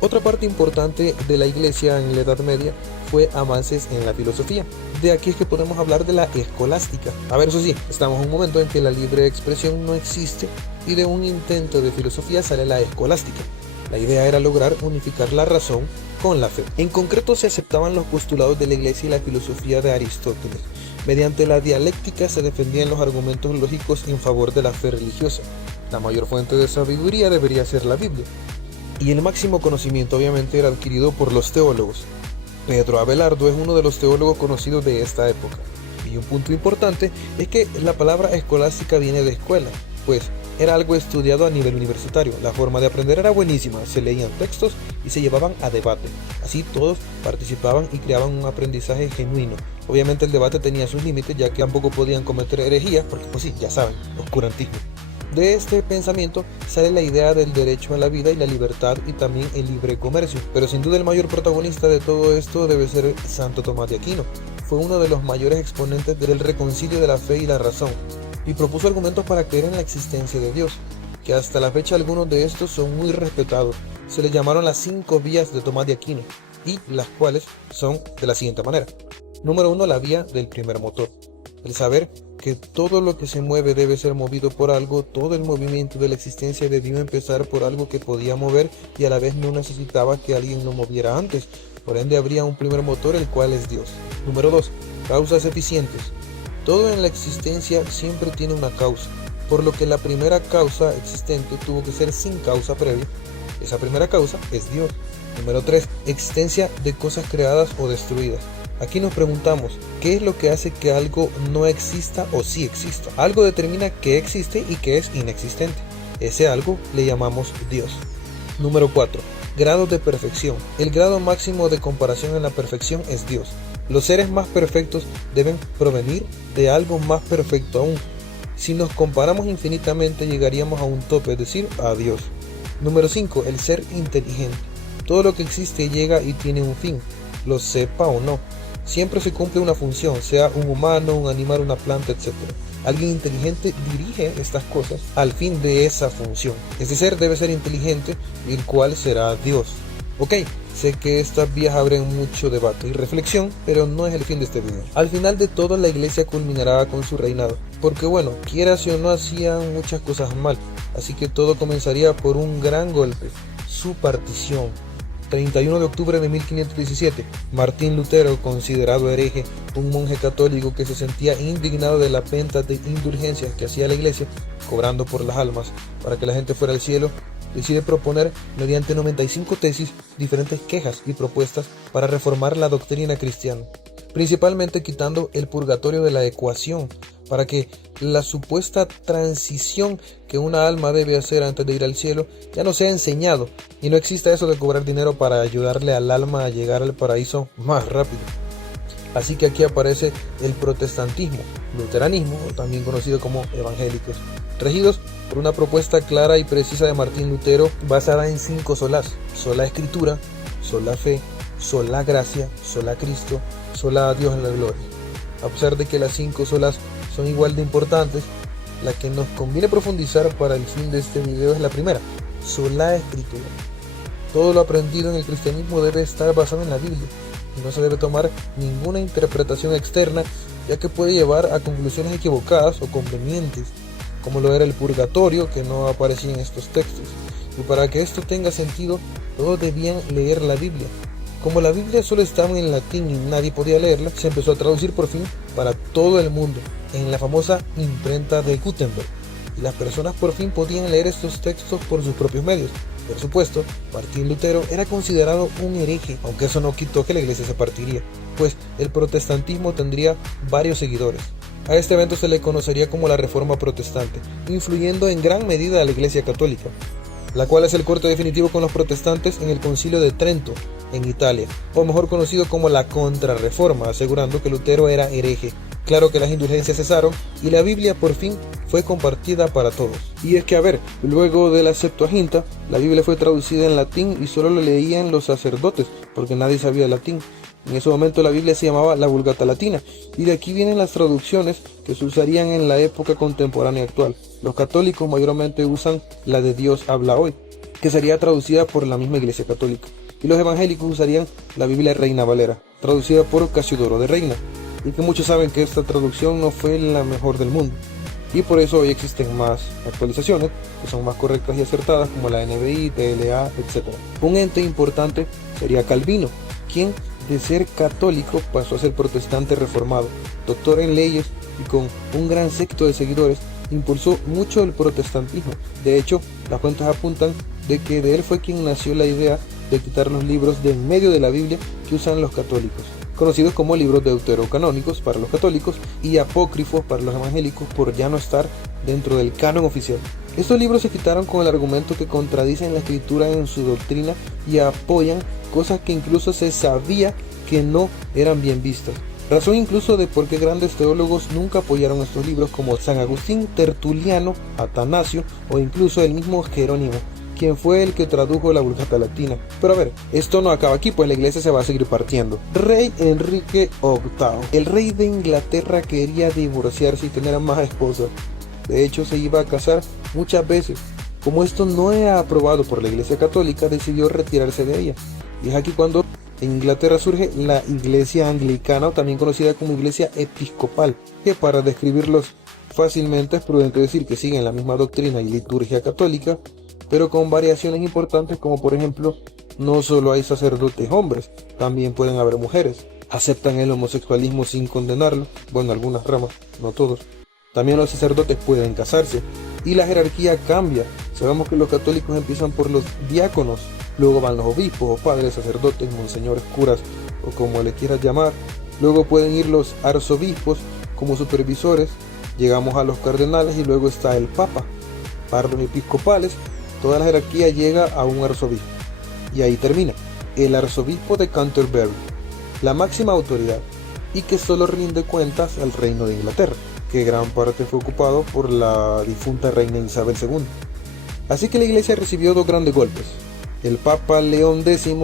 Otra parte importante de la iglesia en la Edad Media fue avances en la filosofía. De aquí es que podemos hablar de la escolástica. A ver, eso sí, estamos en un momento en que la libre expresión no existe, y de un intento de filosofía sale la escolástica. La idea era lograr unificar la razón con la fe. En concreto, se aceptaban los postulados de la iglesia y la filosofía de Aristóteles. Mediante la dialéctica se defendían los argumentos lógicos en favor de la fe religiosa. La mayor fuente de sabiduría debería ser la Biblia. Y el máximo conocimiento obviamente era adquirido por los teólogos. Pedro Abelardo es uno de los teólogos conocidos de esta época. Y un punto importante es que la palabra escolástica viene de escuela, pues era algo estudiado a nivel universitario. La forma de aprender era buenísima, se leían textos y se llevaban a debate. Así todos participaban y creaban un aprendizaje genuino. Obviamente el debate tenía sus límites, ya que tampoco podían cometer herejías, porque pues sí, ya saben, oscurantismo. De este pensamiento sale la idea del derecho a la vida y la libertad, y también el libre comercio. Pero sin duda el mayor protagonista de todo esto debe ser Santo Tomás de Aquino. Fue uno de los mayores exponentes del reconcilio de la fe y la razón, y propuso argumentos para creer en la existencia de Dios, que hasta la fecha algunos de estos son muy respetados. Se les llamaron las 5 vías de Tomás de Aquino, y las cuales son de la siguiente manera. Número 1, la vía del primer motor. El saber que todo lo que se mueve debe ser movido por algo. Todo el movimiento de la existencia debió empezar por algo que podía mover y a la vez no necesitaba que alguien lo moviera antes. Por ende habría un primer motor, el cual es Dios. Número 2, causas eficientes. Todo en la existencia siempre tiene una causa. por lo que la primera causa existente tuvo que ser sin causa previa. Esa primera causa es Dios. Número 3. Existencia de cosas creadas o destruidas. Aquí nos preguntamos, ¿qué es lo que hace que algo no exista o sí exista? Algo determina qué existe y qué es inexistente. Ese algo le llamamos Dios. Número 4. Grados de perfección. El grado máximo de comparación en la perfección es Dios. Los seres más perfectos deben provenir de algo más perfecto aún. Si nos comparamos infinitamente llegaríamos a un tope, es decir, a Dios. Número 5. El ser inteligente. Todo lo que existe llega y tiene un fin, lo sepa o no. Siempre se cumple una función, sea un humano, un animal, una planta, etc. Alguien inteligente dirige estas cosas al fin de esa función. Ese ser debe ser inteligente, el cual será Dios. Ok, sé que estas vías abren mucho debate y reflexión, pero no es el fin de este video. Al final de todo, la iglesia culminará con su reinado, porque bueno, quieras o no, hacían muchas cosas mal, así que todo comenzaría por un gran golpe, su partición. 31 de octubre de 1517, Martín Lutero, considerado hereje, un monje católico que se sentía indignado de la venta de indulgencias que hacía la iglesia, cobrando por las almas para que la gente fuera al cielo, decide proponer, mediante 95 tesis, diferentes quejas y propuestas para reformar la doctrina cristiana, principalmente quitando el purgatorio de la ecuación, para que la supuesta transición que una alma debe hacer antes de ir al cielo ya no sea enseñado y no exista eso de cobrar dinero para ayudarle al alma a llegar al paraíso más rápido. Así que aquí aparece el protestantismo, luteranismo, también conocido como evangélicos, regidos por una propuesta clara y precisa de Martín Lutero basada en 5 solas: sola escritura, sola fe, sola gracia, sola Cristo, sola Dios en la gloria. A pesar de que las 5 solas son igual de importantes, la que nos conviene profundizar para el fin de este video es la primera, sola escritura. Todo lo aprendido en el cristianismo debe estar basado en la Biblia y no se debe tomar ninguna interpretación externa, ya que puede llevar a conclusiones equivocadas o convenientes, como lo era el purgatorio, que no aparecía en estos textos. Y para que esto tenga sentido, todos debían leer la Biblia. Como la Biblia solo estaba en latín y nadie podía leerla, se empezó a traducir por fin para todo el mundo en la famosa imprenta de Gutenberg, y las personas por fin podían leer estos textos por sus propios medios. Por supuesto, Martín Lutero era considerado un hereje, aunque eso no quitó que la iglesia se partiría, pues el protestantismo tendría varios seguidores. A este evento se le conocería como la Reforma Protestante, influyendo en gran medida a la Iglesia Católica, la cual es el corte definitivo con los protestantes en el Concilio de Trento, en Italia, o mejor conocido como la Contrarreforma, asegurando que Lutero era hereje. Claro que las indulgencias cesaron y la Biblia por fin fue compartida para todos. Y es que, a ver, luego de la Septuaginta, la Biblia fue traducida en latín y solo lo leían los sacerdotes, porque nadie sabía latín. En ese momento la Biblia se llamaba la Vulgata Latina, y de aquí vienen las traducciones que se usarían en la época contemporánea actual. Los católicos mayormente usan la de Dios habla hoy, que sería traducida por la misma Iglesia Católica, y los evangélicos usarían la Biblia Reina Valera, traducida por Casiodoro de Reina, y que muchos saben que esta traducción no fue la mejor del mundo, y por eso hoy existen más actualizaciones que son más correctas y acertadas, como la NBI, TLA, etc. Un ente importante sería Calvino, quien de ser católico pasó a ser protestante reformado, doctor en leyes y con un gran séquito de seguidores, impulsó mucho el protestantismo. De hecho, las fuentes apuntan de que de él fue quien nació la idea de quitar los libros de en medio de la Biblia que usan los católicos, conocidos como libros deuterocanónicos para los católicos y apócrifos para los evangélicos, por ya no estar dentro del canon oficial. Estos libros se quitaron con el argumento que contradicen la escritura en su doctrina y apoyan cosas que incluso se sabía que no eran bien vistas. Razón incluso de por qué grandes teólogos nunca apoyaron estos libros, como San Agustín, Tertuliano, Atanasio o incluso el mismo Jerónimo, quien fue el que tradujo la Vulgata Latina. Pero a ver, esto no acaba aquí, pues la iglesia se va a seguir partiendo. Rey Enrique VIII. El rey de Inglaterra quería divorciarse y tener más esposas. De hecho, se iba a casar muchas veces. Como esto no era aprobado por la Iglesia Católica, decidió retirarse de ella. Y es aquí cuando en Inglaterra surge la Iglesia Anglicana, o también conocida como Iglesia Episcopal, que para describirlos fácilmente es prudente decir que siguen la misma doctrina y liturgia católica, pero con variaciones importantes, como por ejemplo, no solo hay sacerdotes hombres, también pueden haber mujeres. Aceptan el homosexualismo sin condenarlo, bueno, algunas ramas, no todos. También los sacerdotes pueden casarse y la jerarquía cambia. Sabemos que los católicos empiezan por los diáconos, luego van los obispos o padres, sacerdotes, monseñores, curas o como le quieras llamar. Luego pueden ir los arzobispos como supervisores, llegamos a los cardenales y luego está el papa. Para los episcopales, toda la jerarquía llega a un arzobispo. Y ahí termina, el arzobispo de Canterbury, la máxima autoridad, y que solo rinde cuentas al reino de Inglaterra, que gran parte fue ocupado por la difunta reina Isabel II. Así que la iglesia recibió dos grandes golpes. El papa León X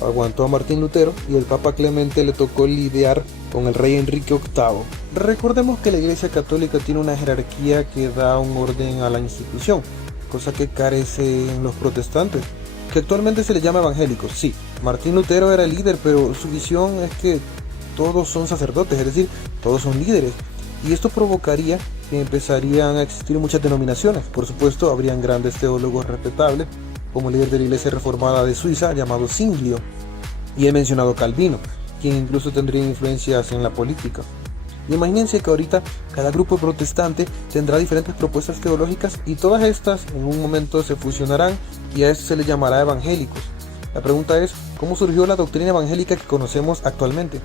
aguantó a Martín Lutero y el papa Clemente le tocó lidiar con el rey Enrique VIII. Recordemos que la iglesia católica tiene una jerarquía que da un orden a la institución, cosa que carece en los protestantes, que actualmente se les llama evangélicos. Sí, Martín Lutero era el líder, pero su visión es que todos son sacerdotes, es decir, todos son líderes. Y esto provocaría que empezarían a existir muchas denominaciones. Por supuesto, habrían grandes teólogos respetables, como el líder de la iglesia reformada de Suiza, llamado Zwinglio, y he mencionado Calvino, quien incluso tendría influencias en la política. Y imagínense que ahorita cada grupo protestante tendrá diferentes propuestas teológicas y todas estas en un momento se fusionarán y a eso se les llamará evangélicos. La pregunta es, ¿cómo surgió la doctrina evangélica que conocemos actualmente?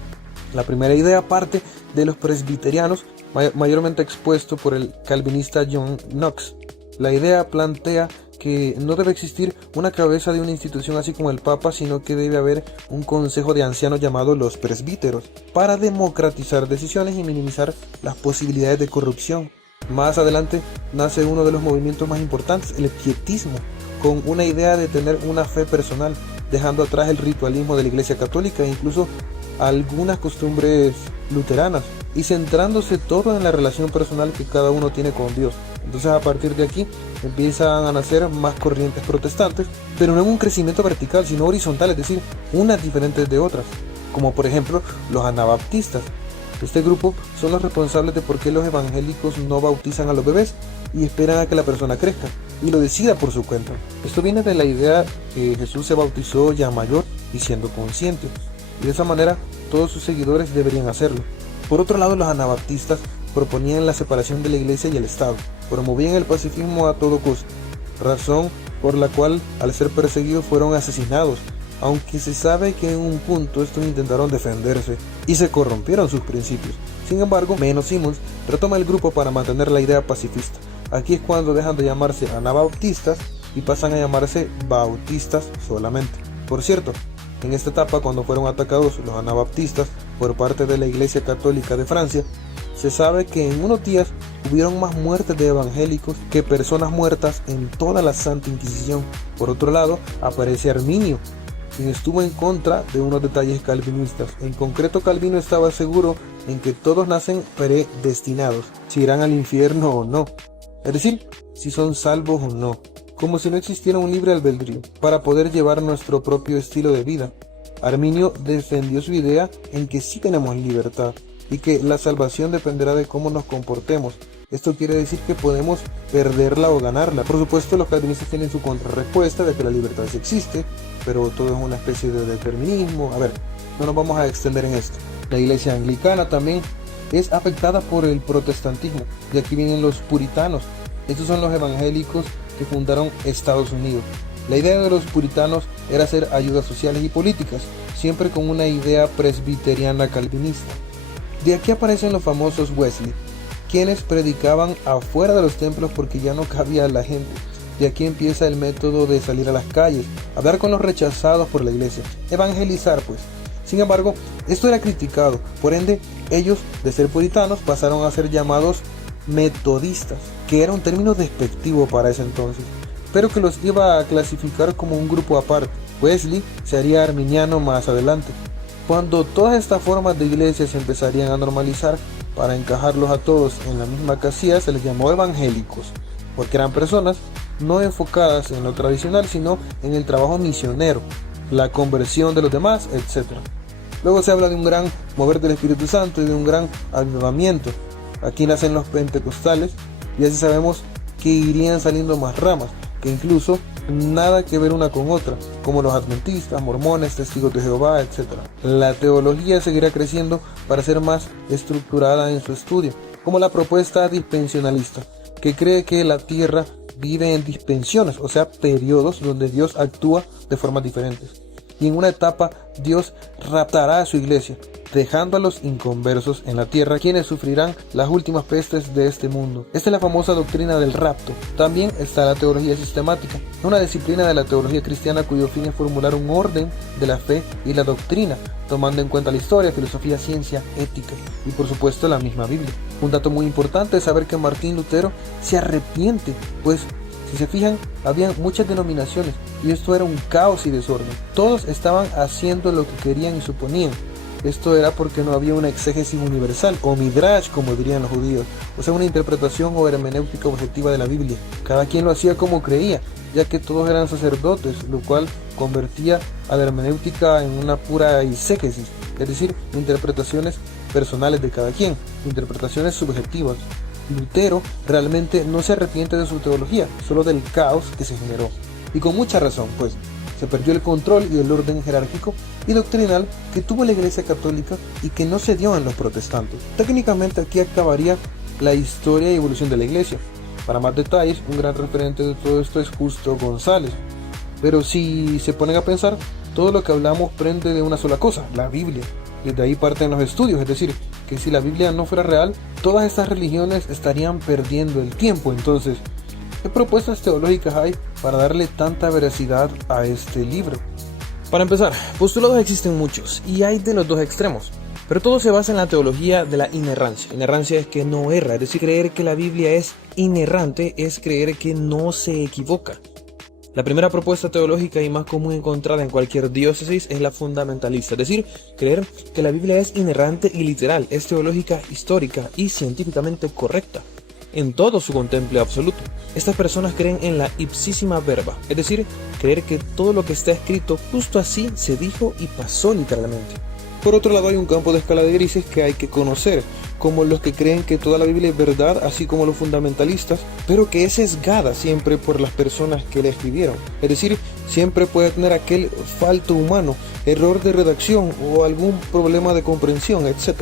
La primera idea parte de los presbiterianos, mayormente expuesto por el calvinista John Knox. La idea plantea que no debe existir una cabeza de una institución así como el Papa, sino que debe haber un consejo de ancianos llamado los presbíteros, para democratizar decisiones y minimizar las posibilidades de corrupción. Más adelante nace uno de los movimientos más importantes, el pietismo, con una idea de tener una fe personal, dejando atrás el ritualismo de la Iglesia Católica e incluso algunas costumbres luteranas, y centrándose todo en la relación personal que cada uno tiene con Dios. Entonces a partir de aquí empiezan a nacer más corrientes protestantes, pero no en un crecimiento vertical, sino horizontal, es decir, unas diferentes de otras, como por ejemplo los anabaptistas. Este grupo son los responsables de por qué los evangélicos no bautizan a los bebés y esperan a que la persona crezca y lo decida por su cuenta. Esto viene de la idea que Jesús se bautizó ya mayor y siendo consciente, y de esa manera todos sus seguidores deberían hacerlo. Por otro lado, los anabaptistas proponían la separación de la iglesia y el Estado, promovían el pacifismo a todo costo, razón por la cual al ser perseguidos fueron asesinados, aunque se sabe que en un punto estos intentaron defenderse y se corrompieron sus principios. Sin embargo, Menno Simons retoma el grupo para mantener la idea pacifista. Aquí es cuando dejan de llamarse anabaptistas y pasan a llamarse bautistas solamente. Por cierto, en esta etapa, cuando fueron atacados los anabaptistas por parte de la Iglesia Católica de Francia, se sabe que en unos días hubieron más muertes de evangélicos que personas muertas en toda la Santa Inquisición. Por otro lado, aparece Arminio, quien estuvo en contra de unos detalles calvinistas. En concreto, Calvino estaba seguro en que todos nacen predestinados, si irán al infierno o no, es decir, si son salvos o no, como si no existiera un libre albedrío para poder llevar nuestro propio estilo de vida. Arminio defendió su idea en que sí tenemos libertad y que la salvación dependerá de cómo nos comportemos. Esto quiere decir que podemos perderla o ganarla. Por supuesto, los calvinistas tienen su contrarrespuesta de que la libertad sí existe, pero todo es una especie de determinismo. A ver, no nos vamos a extender en esto. La iglesia anglicana también es afectada por el protestantismo, y aquí vienen los puritanos. Estos son los evangélicos que fundaron Estados Unidos. La idea de los puritanos era hacer ayudas sociales y políticas, siempre con una idea presbiteriana calvinista. De aquí aparecen los famosos Wesley, quienes predicaban afuera de los templos porque ya no cabía la gente. De aquí empieza el método de salir a las calles, hablar con los rechazados por la iglesia, evangelizar pues. Sin embargo, esto era criticado, por ende, ellos, de ser puritanos, pasaron a ser llamados metodistas, que era un término despectivo para ese entonces, pero que los iba a clasificar como un grupo aparte. Wesley se haría arminiano más adelante. Cuando todas estas formas de iglesia se empezarían a normalizar, para encajarlos a todos en la misma casilla se les llamó evangélicos, porque eran personas no enfocadas en lo tradicional, sino en el trabajo misionero, la conversión de los demás, etc. Luego se habla de un gran mover del Espíritu Santo y de un gran avivamiento. Aquí nacen los pentecostales y así sabemos que irían saliendo más ramas, que incluso nada que ver una con otra, como los adventistas, mormones, testigos de Jehová, etc. La teología seguirá creciendo para ser más estructurada en su estudio. como la propuesta dispensionalista, que cree que la Tierra vive en dispensiones, o sea, periodos donde Dios actúa de formas diferentes. Y en una etapa Dios raptará a su iglesia, dejando a los inconversos en la tierra, quienes sufrirán las últimas pestes de este mundo. Esta es la famosa doctrina del rapto. También está la teología sistemática, una disciplina de la teología cristiana cuyo fin es formular un orden de la fe y la doctrina, tomando en cuenta la historia, filosofía, ciencia, ética y por supuesto la misma Biblia. Un dato muy importante es saber que Martín Lutero se arrepiente, pues si se fijan, había muchas denominaciones y esto era un caos y desorden. Todos estaban haciendo lo que querían y suponían. Esto era porque no había una exégesis universal, o midrash, como dirían los judíos, o sea, una interpretación o hermenéutica objetiva de la Biblia. Cada quien lo hacía como creía, ya que todos eran sacerdotes, lo cual convertía a la hermenéutica en una pura exégesis, es decir, interpretaciones personales de cada quien, interpretaciones subjetivas. Lutero realmente no se arrepiente de su teología, solo del caos que se generó. Y con mucha razón, pues se perdió el control y el orden jerárquico y doctrinal que tuvo la Iglesia Católica y que no se dio en los protestantes. Técnicamente aquí acabaría la historia y evolución de la Iglesia. Para más detalles, un gran referente de todo esto es Justo González. Pero si se ponen a pensar, todo lo que hablamos prende de una sola cosa, la Biblia. Desde ahí parten los estudios, es decir, que si la Biblia no fuera real, todas estas religiones estarían perdiendo el tiempo. Entonces, ¿qué propuestas teológicas hay para darle tanta veracidad a este libro? Para empezar, postulados existen muchos, y hay de los dos extremos, pero todo se basa en la teología de la inerrancia. Inerrancia es que no erra, es decir, creer que la Biblia es inerrante es creer que no se equivoca. La primera propuesta teológica y más común encontrada en cualquier diócesis es la fundamentalista, es decir, creer que la Biblia es inerrante y literal, es teológica, histórica y científicamente correcta en todo su contemple absoluto. Estas personas creen en la ipsísima verba, es decir, creer que todo lo que está escrito justo así se dijo y pasó literalmente. Por otro lado, hay un campo de escala de grises que hay que conocer, como los que creen que toda la Biblia es verdad, así como los fundamentalistas, pero que es sesgada siempre por las personas que la escribieron. Es decir, siempre puede tener aquel falto humano, error de redacción o algún problema de comprensión, etc.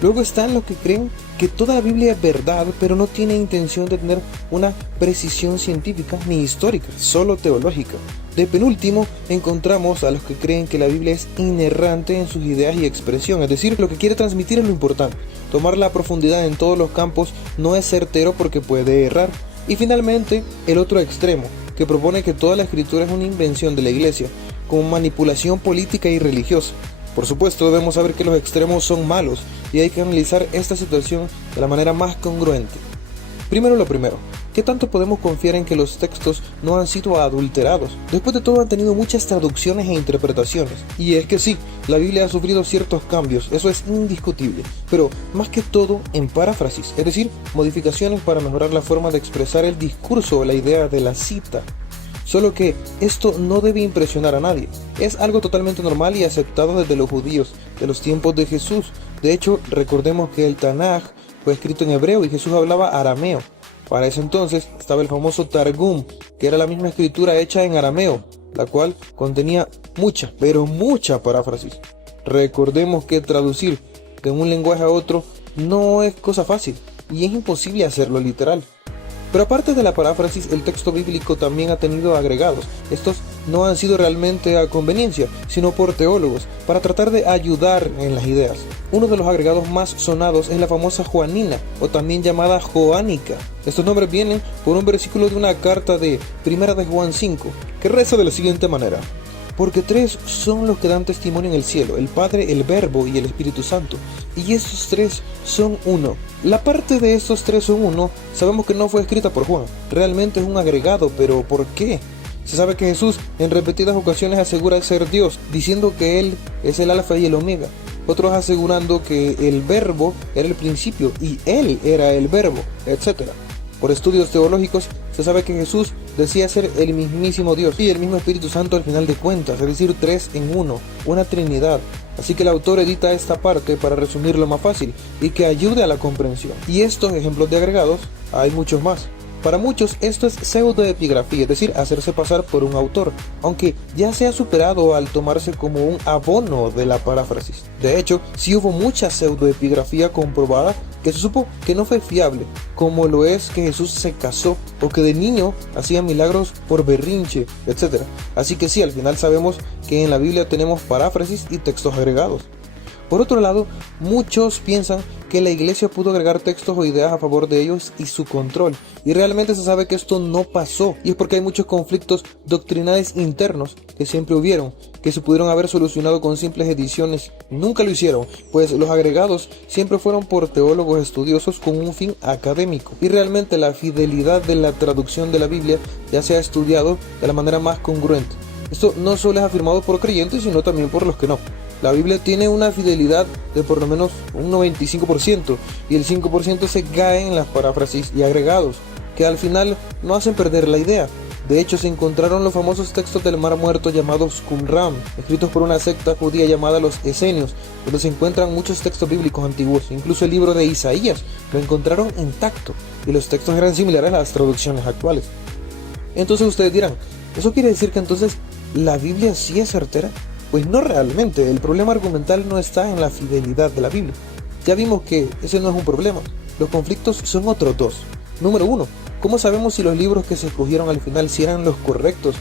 Luego están los que creen que toda la Biblia es verdad, pero no tiene intención de tener una precisión científica ni histórica, solo teológica. De penúltimo, encontramos a los que creen que la Biblia es inerrante en sus ideas y expresión, es decir, lo que quiere transmitir es lo importante. Tomar la profundidad en todos los campos no es certero porque puede errar. Y finalmente, el otro extremo, que propone que toda la escritura es una invención de la Iglesia, como manipulación política y religiosa. Por supuesto, debemos saber que los extremos son malos y hay que analizar esta situación de la manera más congruente. Primero lo primero, ¿qué tanto podemos confiar en que los textos no han sido adulterados? Después de todo han tenido muchas traducciones e interpretaciones. Y es que sí, la Biblia ha sufrido ciertos cambios, eso es indiscutible, pero más que todo en paráfrasis, es decir, modificaciones para mejorar la forma de expresar el discurso o la idea de la cita. Solo que esto no debe impresionar a nadie. Es algo totalmente normal y aceptado desde los judíos, de los tiempos de Jesús. De hecho, recordemos que el Tanaj fue escrito en hebreo y Jesús hablaba arameo. Para ese entonces estaba el famoso Targum, que era la misma escritura hecha en arameo, la cual contenía mucha, pero mucha paráfrasis. Recordemos que traducir de un lenguaje a otro no es cosa fácil y es imposible hacerlo literal. Pero aparte de la paráfrasis, el texto bíblico también ha tenido agregados. Estos no han sido realmente a conveniencia, sino por teólogos, para tratar de ayudar en las ideas. Uno de los agregados más sonados es la famosa Joanina, o también llamada Joánica. Estos nombres vienen por un versículo de una carta de 1 de Juan 5, que reza de la siguiente manera: porque tres son los que dan testimonio en el cielo, el Padre, el Verbo y el Espíritu Santo, y estos tres son uno. La parte de estos tres son uno, sabemos que no fue escrita por Juan, realmente es un agregado, pero ¿por qué? Se sabe que Jesús en repetidas ocasiones asegura ser Dios, diciendo que Él es el alfa y el omega, otros asegurando que el Verbo era el principio y Él era el Verbo, etc. Por estudios teológicos se sabe que Jesús decía ser el mismísimo Dios y el mismo Espíritu Santo al final de cuentas, es decir, tres en uno, una trinidad. Así que el autor edita esta parte para resumirlo más fácil y que ayude a la comprensión. Y estos ejemplos de agregados hay muchos más. Para muchos esto es pseudoepigrafía, es decir, hacerse pasar por un autor, aunque ya se ha superado al tomarse como un abono de la paráfrasis. De hecho, sí hubo mucha pseudoepigrafía comprobada que se supo que no fue fiable, como lo es que Jesús se casó o que de niño hacía milagros por berrinche, etc. Así que sí, al final sabemos que en la Biblia tenemos paráfrasis y textos agregados. Por otro lado, muchos piensan que la iglesia pudo agregar textos o ideas a favor de ellos y su control, y realmente se sabe que esto no pasó, y es porque hay muchos conflictos doctrinales internos que siempre hubieron, que se pudieron haber solucionado con simples ediciones. Nunca lo hicieron, pues los agregados siempre fueron por teólogos estudiosos con un fin académico, y realmente la fidelidad de la traducción de la Biblia ya se ha estudiado de la manera más congruente. Esto no solo es afirmado por creyentes, sino también por los que no. La Biblia tiene una fidelidad de por lo menos un 95% y el 5% se cae en las paráfrasis y agregados, que al final no hacen perder la idea. De hecho, se encontraron los famosos textos del Mar Muerto llamados Qumran, escritos por una secta judía llamada los Esenios, donde se encuentran muchos textos bíblicos antiguos, incluso el libro de Isaías lo encontraron intacto y los textos eran similares a las traducciones actuales. Entonces ustedes dirán, ¿eso quiere decir que entonces la Biblia sí es certera? Pues no realmente, el problema argumental no está en la fidelidad de la Biblia. Ya vimos que ese no es un problema, los conflictos son otros dos. Número 1, ¿cómo sabemos si los libros que se escogieron al final si eran los correctos?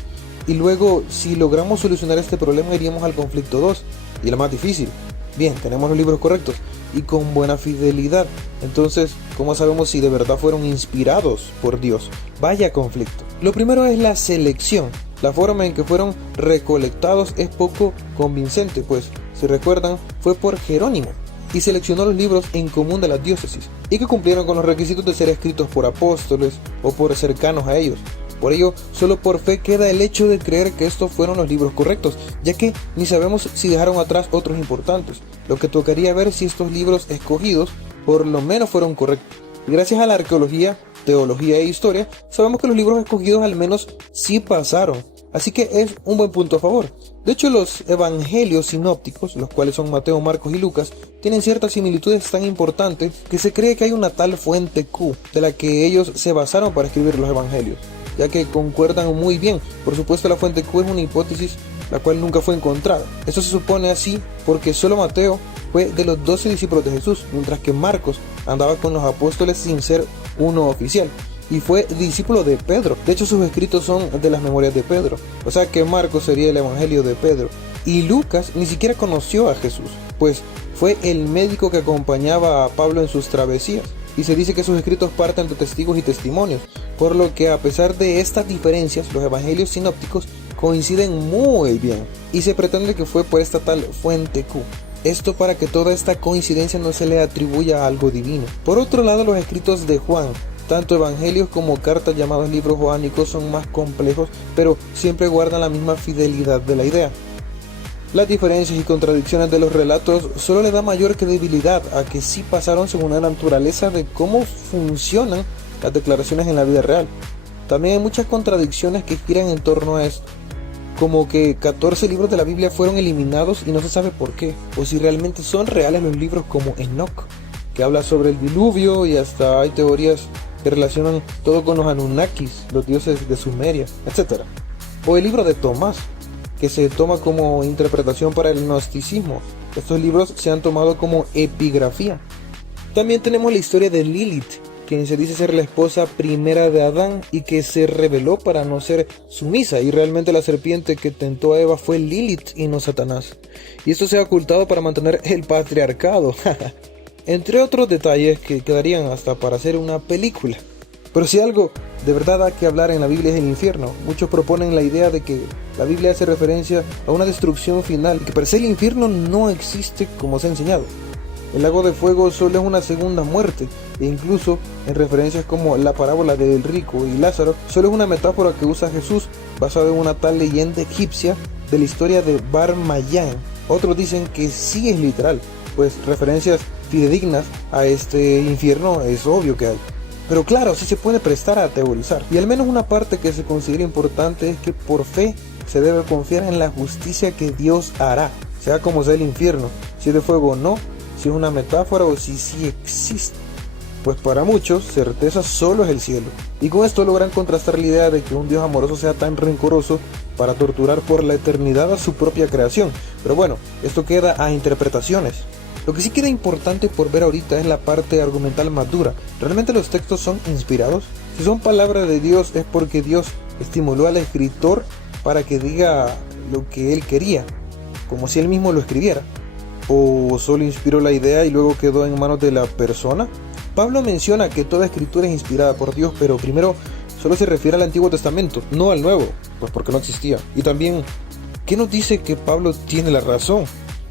Y luego, si logramos solucionar este problema, iríamos al conflicto 2, y el más difícil. Bien, tenemos los libros correctos y con buena fidelidad. Entonces, ¿cómo sabemos si de verdad fueron inspirados por Dios? Vaya conflicto. Lo primero es la selección. La forma en que fueron recolectados es poco convincente, pues, si recuerdan, fue por Jerónimo y seleccionó los libros en común de las diócesis y que cumplieron con los requisitos de ser escritos por apóstoles o por cercanos a ellos. Por ello, solo por fe queda el hecho de creer que estos fueron los libros correctos, ya que ni sabemos si dejaron atrás otros importantes, lo que tocaría ver si estos libros escogidos por lo menos fueron correctos. Y gracias a la arqueología, teología e historia, sabemos que los libros escogidos al menos sí pasaron, así que es un buen punto a favor. De hecho, los evangelios sinópticos, los cuales son Mateo, Marcos y Lucas, tienen ciertas similitudes tan importantes que se cree que hay una tal fuente Q de la que ellos se basaron para escribir los evangelios, ya que concuerdan muy bien. Por supuesto, la fuente Q es una hipótesis la cual nunca fue encontrada. Esto se supone así porque solo Mateo fue de los 12 discípulos de Jesús, mientras que Marcos andaba con los apóstoles sin ser uno oficial y fue discípulo de Pedro. De hecho, sus escritos son de las memorias de Pedro, o sea que Marcos sería el evangelio de Pedro. Y Lucas ni siquiera conoció a Jesús, pues fue el médico que acompañaba a Pablo en sus travesías, y se dice que sus escritos parten de testigos y testimonios, por lo que a pesar de estas diferencias, los evangelios sinópticos coinciden muy bien, y se pretende que fue por esta tal fuente Q. Esto para que toda esta coincidencia no se le atribuya a algo divino. Por otro lado, los escritos de Juan, tanto evangelios como cartas llamados libros joánicos, son más complejos, pero siempre guardan la misma fidelidad de la idea. Las diferencias y contradicciones de los relatos solo le da mayor credibilidad a que sí pasaron según la naturaleza de cómo funcionan las declaraciones en la vida real. También hay muchas contradicciones que giran en torno a esto, como que 14 libros de la Biblia fueron eliminados y no se sabe por qué, o si realmente son reales los libros como Enoch, que habla sobre el diluvio, y hasta hay teorías que relacionan todo con los Anunnakis, los dioses de Sumeria, etc. O el libro de Tomás, que se toma como interpretación para el gnosticismo. Estos libros se han tomado como epigrafía. También tenemos la historia de Lilith, quien se dice ser la esposa primera de Adán y que se rebeló para no ser sumisa, y realmente la serpiente que tentó a Eva fue Lilith y no Satanás. Y esto se ha ocultado para mantener el patriarcado, entre otros detalles que quedarían hasta para hacer una película. Pero si algo de verdad hay que hablar en la Biblia es el infierno. Muchos proponen la idea de que la Biblia hace referencia a una destrucción final, y que per se el infierno no existe como se ha enseñado. El lago de fuego solo es una segunda muerte, e incluso en referencias como la parábola del rico y Lázaro, solo es una metáfora que usa Jesús basada en una tal leyenda egipcia de la historia de Bar Mayán. Otros dicen que sí es literal, pues referencias fidedignas a este infierno es obvio que hay. Pero claro, sí se puede prestar a teorizar, y al menos una parte que se considera importante es que por fe se debe confiar en la justicia que Dios hará, sea como sea el infierno, si es de fuego o no, si es una metáfora o si sí existe. pues para muchos certeza solo es el cielo. Y con esto logran contrastar la idea de que un Dios amoroso sea tan rencoroso para torturar por la eternidad a su propia creación. Pero bueno, esto queda a interpretaciones. Lo que sí queda importante por ver ahorita es la parte argumental más dura. ¿Realmente los textos son inspirados? Si son palabras de Dios es porque Dios estimuló al escritor para que diga lo que él quería, como si él mismo lo escribiera. ¿O solo inspiró la idea y luego quedó en manos de la persona? Pablo menciona que toda escritura es inspirada por Dios, pero primero solo se refiere al Antiguo Testamento, no al Nuevo, pues porque no existía. Y también, ¿qué nos dice que Pablo tiene la razón?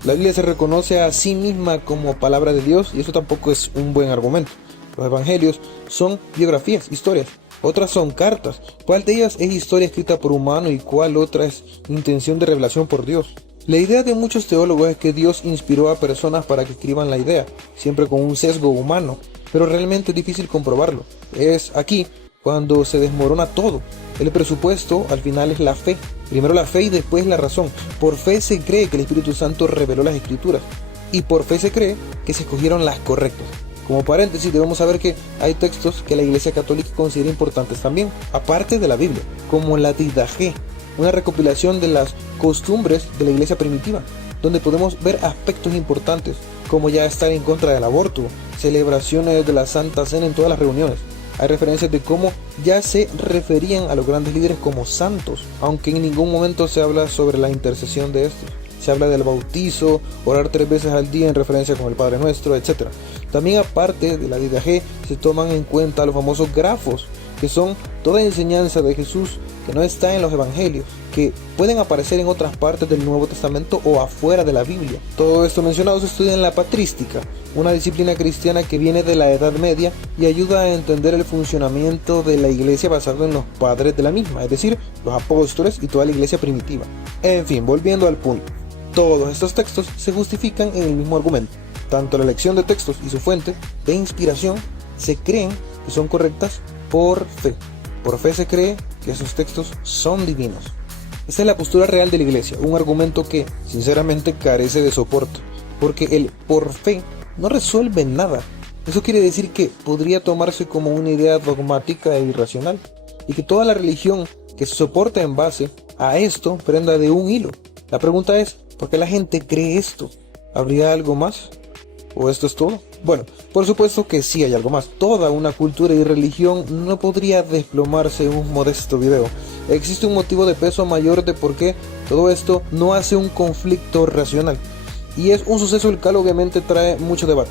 La Biblia se reconoce a sí misma como palabra de Dios y eso tampoco es un buen argumento. Los evangelios son biografías, historias. Otras son cartas. ¿Cuál de ellas es historia escrita por humano y cuál otra es intención de revelación por Dios? La idea de muchos teólogos es que Dios inspiró a personas para que escriban la idea, siempre con un sesgo humano, pero realmente es difícil comprobarlo. Es aquí cuando se desmorona todo. El presupuesto al final es la fe. Primero la fe y después la razón. Por fe se cree que el Espíritu Santo reveló las Escrituras y por fe se cree que se escogieron las correctas. Como paréntesis debemos saber que hay textos que la Iglesia Católica considera importantes también, aparte de la Biblia, como la Didaché, una recopilación de las costumbres de la Iglesia primitiva, donde podemos ver aspectos importantes como ya estar en contra del aborto, celebraciones de la Santa Cena en todas las reuniones. Hay referencias de cómo ya se referían a los grandes líderes como santos, aunque en ningún momento se habla sobre la intercesión de estos. Se habla del bautizo, orar 3 veces al día en referencia con el Padre Nuestro, etc. También aparte de la Didaché se toman en cuenta los famosos grafos, que son toda enseñanza de Jesús que no está en los evangelios, que pueden aparecer en otras partes del Nuevo Testamento o afuera de la Biblia. Todo esto mencionado se estudia en la patrística, una disciplina cristiana que viene de la Edad Media y ayuda a entender el funcionamiento de la iglesia basado en los padres de la misma, es decir, los apóstoles y toda la iglesia primitiva. En fin, volviendo al punto, todos estos textos se justifican en el mismo argumento. Tanto la elección de textos y su fuente de inspiración se creen que son correctas por fe. Por fe se cree que esos textos son divinos. Esta es la postura real de la iglesia, un argumento que, sinceramente, carece de soporte, porque el por fe no resuelve nada. Eso quiere decir que podría tomarse como una idea dogmática e irracional, y que toda la religión que se soporta en base a esto prenda de un hilo. La pregunta es, ¿por qué la gente cree esto? ¿Habría algo más? ¿O esto es todo? Bueno, por supuesto que sí hay algo más. Toda una cultura y religión no podría desplomarse en un modesto video. Existe un motivo de peso mayor de por qué todo esto no hace un conflicto racional. Y es un suceso el cual obviamente trae mucho debate.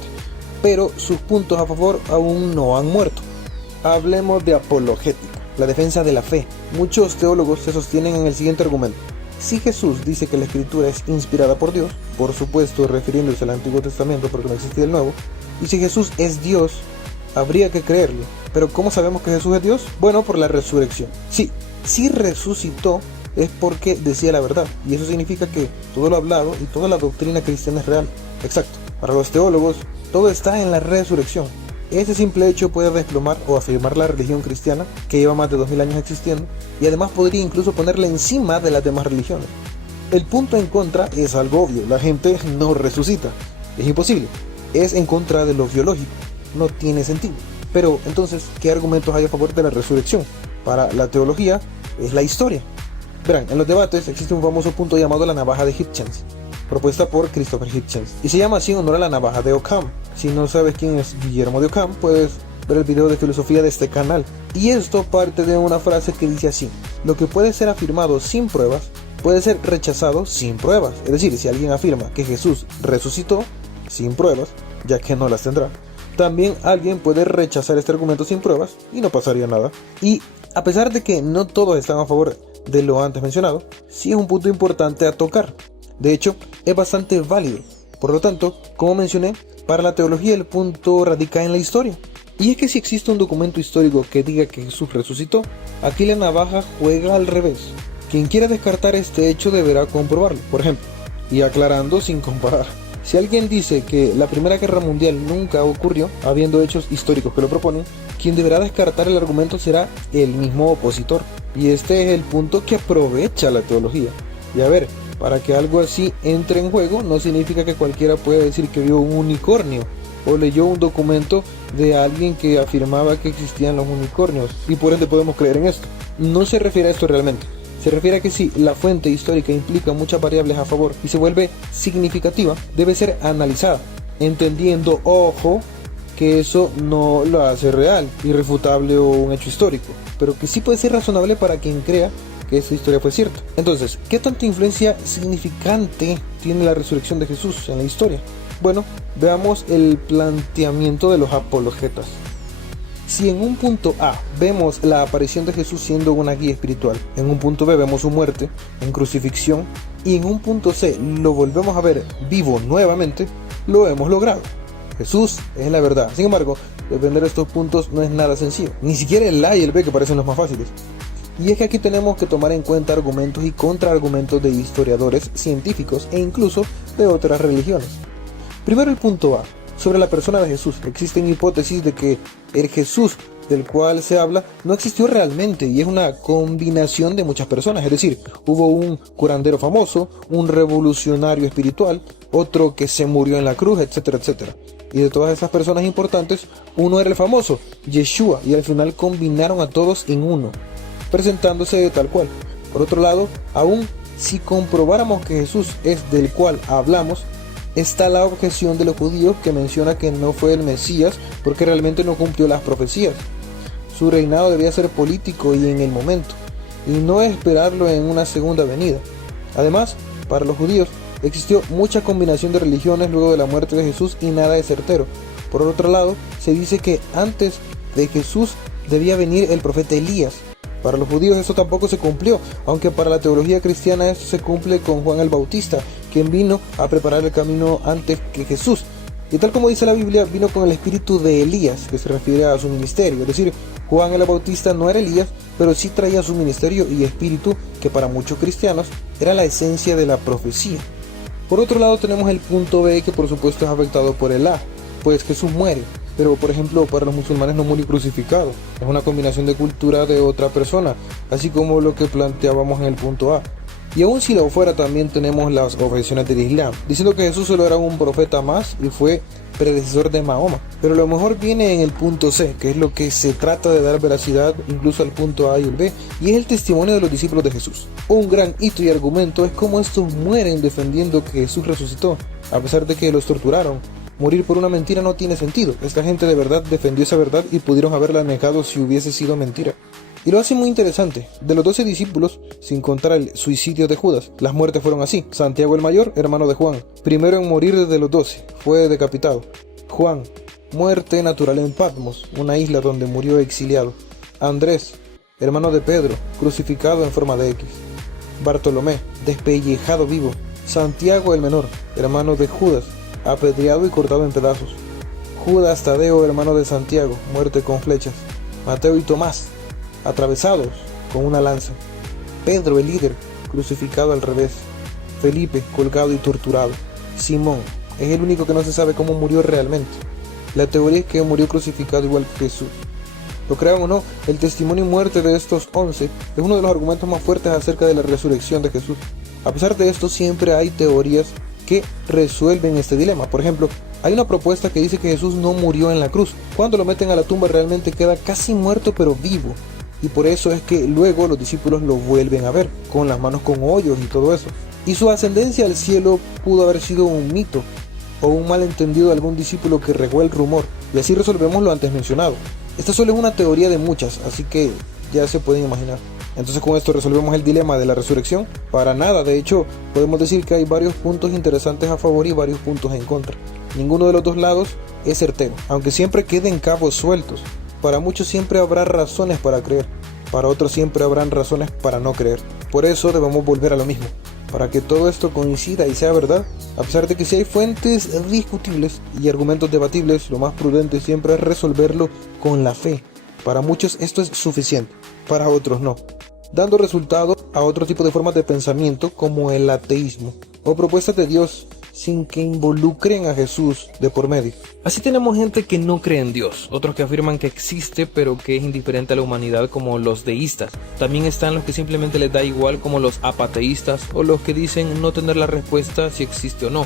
Pero sus puntos a favor aún no han muerto. Hablemos de apologética, la defensa de la fe. Muchos teólogos se sostienen en el siguiente argumento. Si Jesús dice que la escritura es inspirada por Dios, por supuesto refiriéndose al Antiguo Testamento porque no existía el Nuevo, y si Jesús es Dios, habría que creerle. Pero ¿cómo sabemos que Jesús es Dios? Bueno, por la resurrección. Sí, si resucitó es porque decía la verdad, y eso significa que todo lo hablado y toda la doctrina cristiana es real. Exacto. Para los teólogos, todo está en la resurrección. Ese simple hecho puede desplomar o afirmar la religión cristiana, que lleva más de 2000 años existiendo, y además podría incluso ponerla encima de las demás religiones. El punto en contra es algo obvio, la gente no resucita. Es imposible, es en contra de lo biológico, no tiene sentido. Pero entonces, ¿qué argumentos hay a favor de la resurrección? Para la teología, es la historia. Verán, en los debates existe un famoso punto llamado la navaja de Hitchens, propuesta por Christopher Hitchens, y se llama así en honor a la navaja de Occam. Si no sabes quién es Guillermo de Occam, puedes ver el video de filosofía de este canal. Y esto parte de una frase que dice así: lo que puede ser afirmado sin pruebas, puede ser rechazado sin pruebas. Es decir, si alguien afirma que Jesús resucitó sin pruebas, ya que no las tendrá, también alguien puede rechazar este argumento sin pruebas y no pasaría nada. Y a pesar de que no todos están a favor de lo antes mencionado, sí es un punto importante a tocar. De hecho, es bastante válido. Por lo tanto, como mencioné, para la teología el punto radica en la historia. Y es que si existe un documento histórico que diga que Jesús resucitó, aquí la navaja juega al revés. Quien quiera descartar este hecho deberá comprobarlo, por ejemplo, y aclarando sin comparar. Si alguien dice que la Primera Guerra Mundial nunca ocurrió, habiendo hechos históricos que lo proponen, quien deberá descartar el argumento será el mismo opositor. Y este es el punto que aprovecha la teología. Y a ver, para que algo así entre en juego, no significa que cualquiera pueda decir que vio un unicornio. o leyó un documento de alguien que afirmaba que existían los unicornios y por ende podemos creer en esto. No se refiere a esto realmente. Se refiere a que si la fuente histórica implica muchas variables a favor y se vuelve significativa, debe ser analizada, entendiendo, ojo, que eso no lo hace real, irrefutable o un hecho histórico, pero que sí puede ser razonable para quien crea que esa historia fue cierta. Entonces, ¿qué tanta influencia significante tiene la resurrección de Jesús en la historia? Bueno, veamos el planteamiento de los apologetas. Si en un punto A vemos la aparición de Jesús siendo una guía espiritual, en un punto B vemos su muerte en crucifixión y en un punto C lo volvemos a ver vivo nuevamente, lo hemos logrado. Jesús es la verdad. Sin embargo, defender estos puntos no es nada sencillo, ni siquiera el A y el B que parecen los más fáciles. Y es que aquí tenemos que tomar en cuenta argumentos y contraargumentos de historiadores, científicos e incluso de otras religiones. Primero el punto A. Sobre la persona de Jesús, existen hipótesis de que el Jesús del cual se habla no existió realmente y es una combinación de muchas personas, es decir, hubo un curandero famoso, un revolucionario espiritual, otro que se murió en la cruz, etcétera, etcétera. Y de todas esas personas importantes, uno era el famoso, Yeshua, y al final combinaron a todos en uno, presentándose de tal cual. Por otro lado, aún si comprobáramos que Jesús es del cual hablamos, está la objeción de los judíos que menciona que no fue el Mesías porque realmente no cumplió las profecías. Su reinado debía ser político y en el momento, y no esperarlo en una segunda venida. Además, para los judíos existió mucha combinación de religiones luego de la muerte de Jesús y nada es certero. Por otro lado, se dice que antes de Jesús debía venir el profeta Elías. Para los judíos eso tampoco se cumplió, aunque para la teología cristiana esto se cumple con Juan el Bautista, quien vino a preparar el camino antes que Jesús. Y tal como dice la Biblia, vino con el espíritu de Elías, que se refiere a su ministerio. Es decir, Juan el Bautista no era Elías, pero sí traía su ministerio y espíritu, que para muchos cristianos era la esencia de la profecía. Por otro lado tenemos el punto B, que por supuesto es afectado por el A, pues Jesús muere. Pero por ejemplo para los musulmanes no murió crucificado, es una combinación de cultura de otra persona, así como lo que planteábamos en el punto A. Y aún si lo fuera, también tenemos las objeciones del Islam, diciendo que Jesús solo era un profeta más y fue predecesor de Mahoma. Pero lo mejor viene en el punto C, que es lo que se trata de dar veracidad incluso al punto A y el B, y es el testimonio de los discípulos de Jesús. Un gran hito y argumento es cómo estos mueren defendiendo que Jesús resucitó, a pesar de que los torturaron. Morir por una mentira no tiene sentido. Esta gente de verdad defendió esa verdad y pudieron haberla negado si hubiese sido mentira. Y lo hace muy interesante. De los 12 discípulos, sin contar el suicidio de Judas, las muertes fueron así. Santiago el mayor, hermano de Juan, primero en morir de los 12, fue decapitado. Juan, muerte natural en Patmos, una isla donde murió exiliado. Andrés, hermano de Pedro, crucificado en forma de X. Bartolomé, despellejado vivo. Santiago el menor, hermano de Judas, apedreado y cortado en pedazos. Judas Tadeo, hermano de Santiago, muerte con flechas. Mateo y Tomás, atravesados con una lanza. Pedro el líder, crucificado al revés. Felipe, colgado y torturado. Simón, es el único que no se sabe cómo murió realmente. La teoría es que murió crucificado igual que Jesús. Lo crean o no, el testimonio y muerte de estos 11 es uno de los argumentos más fuertes acerca de la resurrección de Jesús. A pesar de esto, siempre hay teorías que resuelven este dilema. Por ejemplo, hay una propuesta que dice que Jesús no murió en la cruz. Cuando lo meten a la tumba realmente queda casi muerto pero vivo. Y por eso es que luego los discípulos lo vuelven a ver, con las manos con hoyos y todo eso. Y su ascendencia al cielo pudo haber sido un mito o un malentendido de algún discípulo que regó el rumor. Y así resolvemos lo antes mencionado. Esta solo es una teoría de muchas, así que ya se pueden imaginar. Entonces con esto resolvemos el dilema de la resurrección. Para nada, de hecho podemos decir que hay varios puntos interesantes a favor y varios puntos en contra. Ninguno de los dos lados es certero, aunque siempre queden cabos sueltos. Para muchos siempre habrá razones para creer, para otros siempre habrán razones para no creer. Por eso debemos volver a lo mismo, para que todo esto coincida y sea verdad. A pesar de que si hay fuentes discutibles y argumentos debatibles, lo más prudente siempre es resolverlo con la fe. Para muchos esto es suficiente, para otros no, dando resultado a otro tipo de formas de pensamiento como el ateísmo o propuestas de Dios sin que involucren a Jesús de por medio. Así tenemos gente que no cree en Dios, otros que afirman que existe pero que es indiferente a la humanidad como los deístas. También están los que simplemente les da igual como los apateístas o los que dicen no tener la respuesta si existe o no.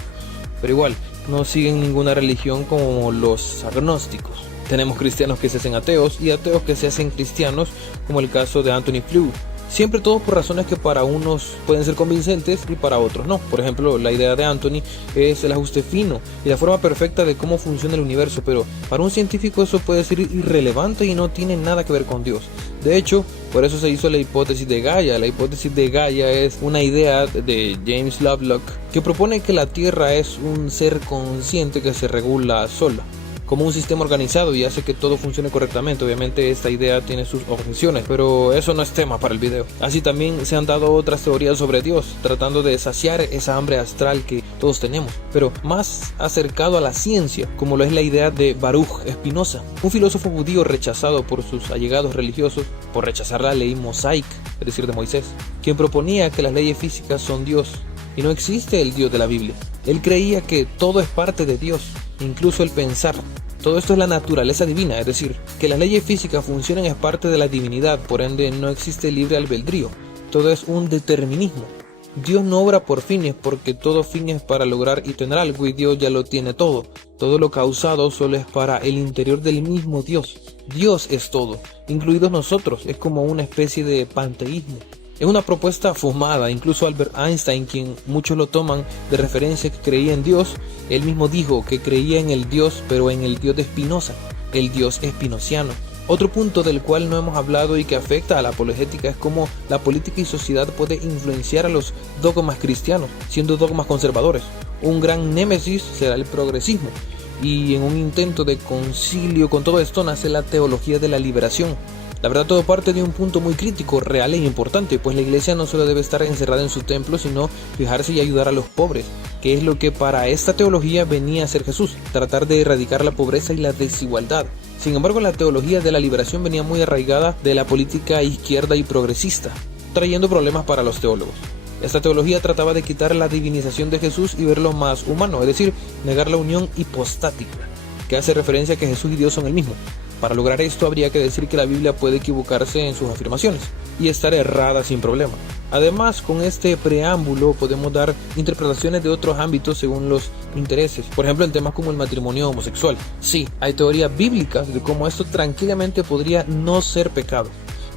Pero igual, no siguen ninguna religión como los agnósticos. Tenemos cristianos que se hacen ateos y ateos que se hacen cristianos, como el caso de Anthony Flew. Siempre todos por razones que para unos pueden ser convincentes y para otros no. Por ejemplo, la idea de Anthony es el ajuste fino y la forma perfecta de cómo funciona el universo, pero para un científico eso puede ser irrelevante y no tiene nada que ver con Dios. De hecho, por eso se hizo la hipótesis de Gaia. La hipótesis de Gaia es una idea de James Lovelock que propone que la Tierra es un ser consciente que se regula sola, como un sistema organizado y hace que todo funcione correctamente. Obviamente esta idea tiene sus objeciones, pero eso no es tema para el video. Así también se han dado otras teorías sobre Dios, tratando de saciar esa hambre astral que todos tenemos, pero más acercado a la ciencia, como lo es la idea de Baruch Spinoza, un filósofo judío rechazado por sus allegados religiosos por rechazar la ley mosaic, es decir, de Moisés, quien proponía que las leyes físicas son Dios y no existe el Dios de la Biblia. Él creía que todo es parte de Dios, incluso el pensar. Todo esto es la naturaleza divina, es decir, que las leyes físicas funcionan es parte de la divinidad, por ende no existe libre albedrío. Todo es un determinismo. Dios no obra por fines porque todo fin es para lograr y tener algo y Dios ya lo tiene todo. Todo lo causado solo es para el interior del mismo Dios. Dios es todo, incluidos nosotros, es como una especie de panteísmo. Es una propuesta fumada. Incluso Albert Einstein, quien muchos lo toman de referencia que creía en Dios, él mismo dijo que creía en el Dios, pero en el Dios de Spinoza, el Dios espinociano. Otro punto del cual no hemos hablado y que afecta a la apologética es cómo la política y sociedad puede influenciar a los dogmas cristianos, siendo dogmas conservadores. Un gran némesis será el progresismo, y en un intento de concilio con todo esto nace la teología de la liberación. La verdad, todo parte de un punto muy crítico, real e importante, pues la iglesia no solo debe estar encerrada en su templo, sino fijarse y ayudar a los pobres, que es lo que para esta teología venía a ser Jesús, tratar de erradicar la pobreza y la desigualdad. Sin embargo, la teología de la liberación venía muy arraigada de la política izquierda y progresista, trayendo problemas para los teólogos. Esta teología trataba de quitar la divinización de Jesús y verlo más humano, es decir, negar la unión hipostática, que hace referencia a que Jesús y Dios son el mismo. Para lograr esto habría que decir que la Biblia puede equivocarse en sus afirmaciones y estar errada sin problema. Además, con este preámbulo podemos dar interpretaciones de otros ámbitos según los intereses, por ejemplo en temas como el matrimonio homosexual. Sí, hay teorías bíblicas de cómo esto tranquilamente podría no ser pecado,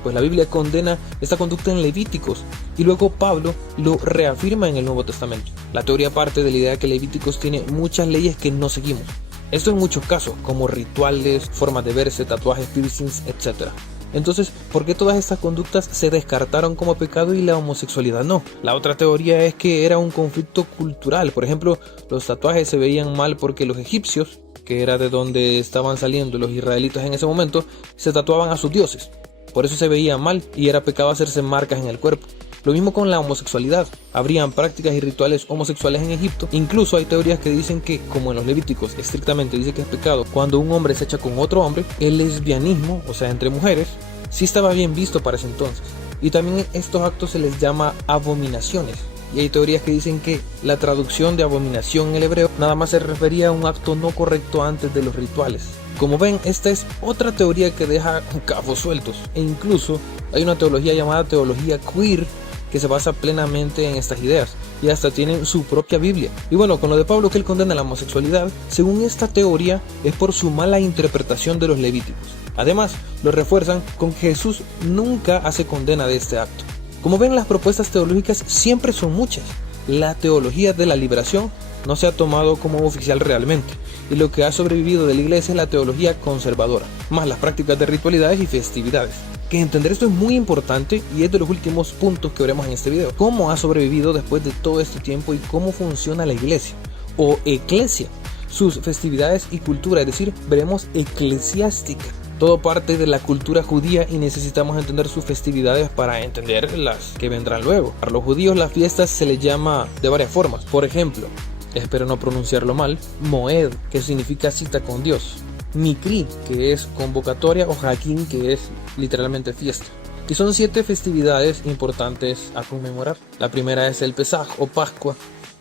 pues la Biblia condena esta conducta en Levíticos y luego Pablo lo reafirma en el Nuevo Testamento. La teoría parte de la idea que Levíticos tiene muchas leyes que no seguimos. Esto en muchos casos, como rituales, formas de verse, tatuajes, piercings, etc. Entonces, ¿por qué todas estas conductas se descartaron como pecado y la homosexualidad no? La otra teoría es que era un conflicto cultural. Por ejemplo, los tatuajes se veían mal porque los egipcios, que era de donde estaban saliendo los israelitas en ese momento, se tatuaban a sus dioses. Por eso se veía mal y era pecado hacerse marcas en el cuerpo. Lo mismo con la homosexualidad. Habrían prácticas y rituales homosexuales en Egipto. Incluso hay teorías que dicen que, como en los Levíticos estrictamente dice que es pecado cuando un hombre se echa con otro hombre, el lesbianismo, o sea, entre mujeres, sí estaba bien visto para ese entonces. Y también estos actos se les llama abominaciones. Y hay teorías que dicen que la traducción de abominación en el hebreo nada más se refería a un acto no correcto antes de los rituales. Como ven, esta es otra teoría que deja cabos sueltos. E incluso hay una teología llamada teología queer que se basa plenamente en estas ideas y hasta tienen su propia Biblia. Y bueno, con lo de Pablo que él condena la homosexualidad, según esta teoría es por su mala interpretación de los Levíticos. Además, lo refuerzan con que Jesús nunca hace condena de este acto. Como ven, las propuestas teológicas siempre son muchas. La teología de la liberación no se ha tomado como oficial realmente, y lo que ha sobrevivido de la iglesia es la teología conservadora, más las prácticas de ritualidades y festividades. Que entender esto es muy importante y es de los últimos puntos que veremos en este video. Cómo ha sobrevivido después de todo este tiempo y cómo funciona la iglesia o eclesia, sus festividades y cultura, es decir, veremos eclesiástica. Todo parte de la cultura judía y necesitamos entender sus festividades para entender las que vendrán luego. Para los judíos las fiestas se les llama de varias formas. Por ejemplo, espero no pronunciarlo mal, Moed, que significa cita con Dios. Mikri, que es convocatoria, o Hakim, que es literalmente fiesta. Y son 7 festividades importantes a conmemorar. La primera es el Pesaj o Pascua,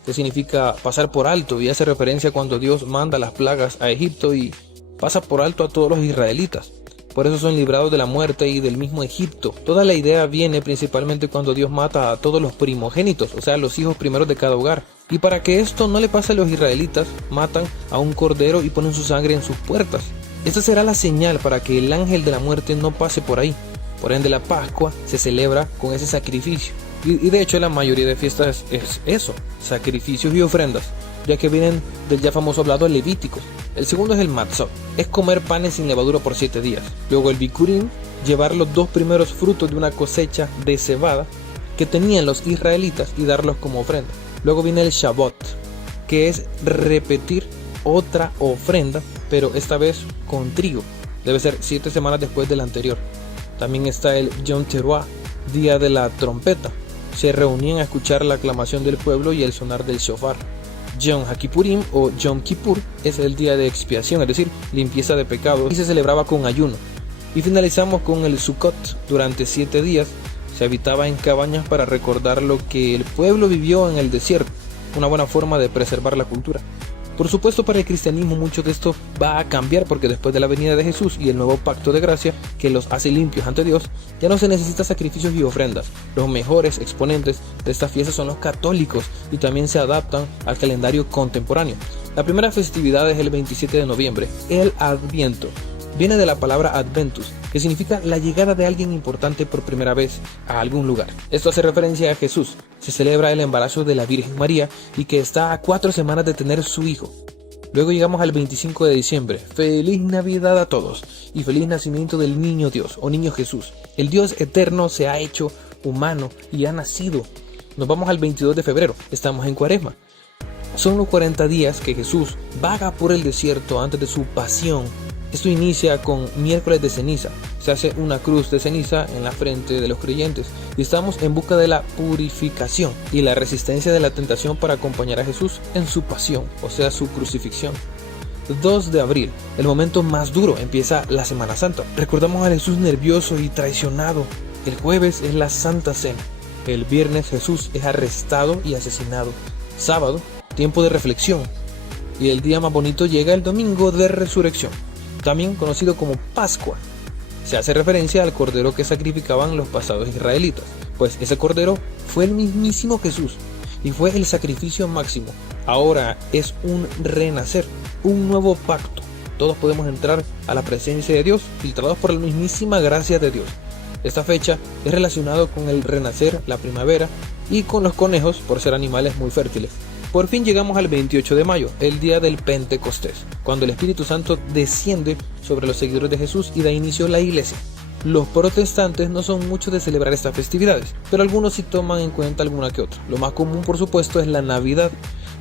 que significa pasar por alto y hace referencia cuando Dios manda las plagas a Egipto y pasa por alto a todos los israelitas. Por eso son librados de la muerte y del mismo Egipto. Toda la idea viene principalmente cuando Dios mata a todos los primogénitos, o sea, los hijos primeros de cada hogar. Y para que esto no le pase a los israelitas, matan a un cordero y ponen su sangre en sus puertas. Esta será la señal para que el ángel de la muerte no pase por ahí. Por ende, la Pascua se celebra con ese sacrificio. Y de hecho la mayoría de fiestas es eso, sacrificios y ofrendas, ya que vienen del ya famoso hablado levítico. El segundo es el matzot, es comer panes sin levadura por 7 días. Luego el bikurim, llevar los 2 primeros frutos de una cosecha de cebada que tenían los israelitas y darlos como ofrenda. Luego viene el Shavuot, que es repetir otra ofrenda, pero esta vez con trigo. Debe ser 7 semanas después del anterior. También está el Yom Teruah, día de la trompeta. Se reunían a escuchar la aclamación del pueblo y el sonar del shofar. Yom HaKippurim o Yom Kippur es el día de expiación, es decir, limpieza de pecados, y se celebraba con ayuno. Y finalizamos con el Sukkot. Durante 7 días se habitaba en cabañas para recordar lo que el pueblo vivió en el desierto, una buena forma de preservar la cultura. Por supuesto, para el cristianismo mucho de esto va a cambiar, porque después de la venida de Jesús y el nuevo pacto de gracia que los hace limpios ante Dios, ya no se necesita sacrificios y ofrendas. Los mejores exponentes de esta fiesta son los católicos y también se adaptan al calendario contemporáneo. La primera festividad es el 27 de noviembre, el Adviento. Viene de la palabra Adventus, que significa la llegada de alguien importante por primera vez a algún lugar. Esto hace referencia a Jesús. Se celebra el embarazo de la Virgen María y que está a 4 semanas de tener su hijo. Luego llegamos al 25 de diciembre. Feliz Navidad a todos y feliz nacimiento del niño Dios o niño Jesús. El Dios eterno se ha hecho humano y ha nacido. Nos vamos al 22 de febrero. Estamos en Cuaresma. Son los 40 días que Jesús vaga por el desierto antes de su pasión. Esto inicia con miércoles de ceniza. Se hace una cruz de ceniza en la frente de los creyentes y estamos en busca de la purificación y la resistencia de la tentación para acompañar a Jesús en su pasión, o sea, su crucifixión. 2 de abril, el momento más duro, empieza la Semana Santa. Recordamos a Jesús nervioso y traicionado. El jueves es la Santa Cena. El viernes Jesús es arrestado y asesinado. Sábado, tiempo de reflexión. Y el día más bonito llega el domingo de resurrección, también conocido como Pascua. Se hace referencia al cordero que sacrificaban los pasados israelitas, pues ese cordero fue el mismísimo Jesús y fue el sacrificio máximo. Ahora es un renacer, un nuevo pacto. Todos podemos entrar a la presencia de Dios, filtrados por la mismísima gracia de Dios. Esta fecha es relacionado con el renacer, la primavera, y con los conejos por ser animales muy fértiles. Por fin llegamos al 28 de mayo, el día del Pentecostés, cuando el Espíritu Santo desciende sobre los seguidores de Jesús y da inicio a la iglesia. Los protestantes no son muchos de celebrar estas festividades, pero algunos sí toman en cuenta alguna que otra. Lo más común, por supuesto, es la Navidad.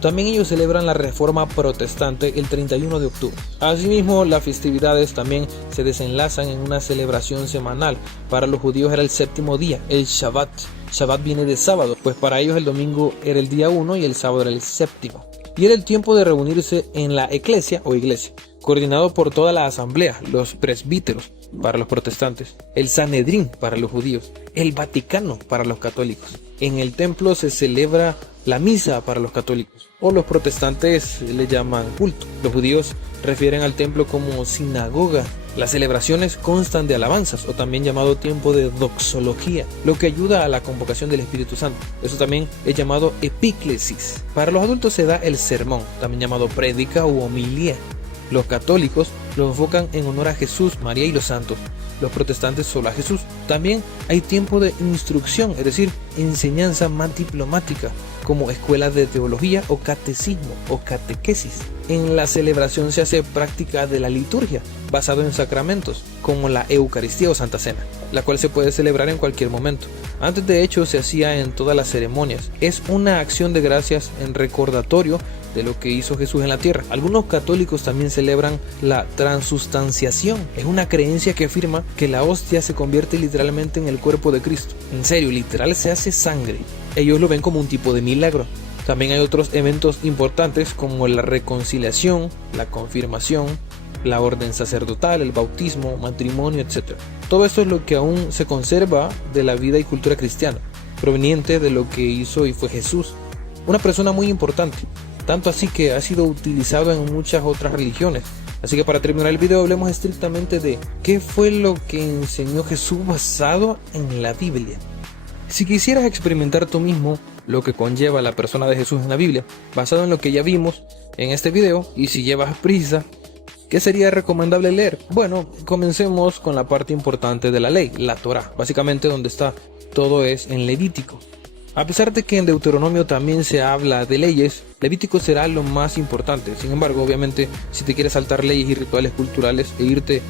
También ellos celebran la Reforma Protestante el 31 de octubre. Asimismo, las festividades también se desenlazan en una celebración semanal. Para los judíos era el 7º día, el Shabbat. Shabbat viene de sábado, pues para ellos el domingo era el día 1 y el sábado era el 7º. Y era el tiempo de reunirse en la eclesia o iglesia, coordinado por toda la asamblea, los presbíteros para los protestantes, el Sanedrín para los judíos, el Vaticano para los católicos. En el templo se celebra la misa para los católicos, o los protestantes le llaman culto. Los judíos refieren al templo como sinagoga. Las celebraciones constan de alabanzas, o también llamado tiempo de doxología, lo que ayuda a la convocación del Espíritu Santo. Eso también es llamado epíclesis. Para los adultos se da el sermón, también llamado prédica u homilía. Los católicos lo enfocan en honor a Jesús, María y los santos. Los protestantes solo a Jesús. También hay tiempo de instrucción, es decir, enseñanza más diplomática, como escuela de teología o catecismo o catequesis. En la celebración se hace práctica de la liturgia, basado en sacramentos, como la Eucaristía o Santa Cena, la cual se puede celebrar en cualquier momento. Antes, de hecho, se hacía en todas las ceremonias. Es una acción de gracias en recordatorio de lo que hizo Jesús en la tierra. Algunos católicos también celebran la transustanciación. Es una creencia que afirma que la hostia se convierte literalmente en el cuerpo de Cristo. En serio, literal, se hace sangre. Ellos lo ven como un tipo de milagro. También hay otros eventos importantes como la reconciliación, la confirmación, la orden sacerdotal, el bautismo, matrimonio, etc. Todo esto es lo que aún se conserva de la vida y cultura cristiana, proveniente de lo que hizo y fue Jesús, una persona muy importante, tanto así que ha sido utilizado en muchas otras religiones. Así que para terminar el video hablemos estrictamente de qué fue lo que enseñó Jesús basado en la Biblia. Si quisieras experimentar tú mismo lo que conlleva la persona de Jesús en la Biblia, basado en lo que ya vimos en este video. Y si llevas prisa, ¿qué sería recomendable leer? Bueno, comencemos con la parte importante de la ley, la Torá, básicamente donde está todo es en Levítico. A pesar de que en Deuteronomio también se habla de leyes, Levítico será lo más importante. Sin embargo, obviamente, si te quieres saltar leyes y rituales culturales e irte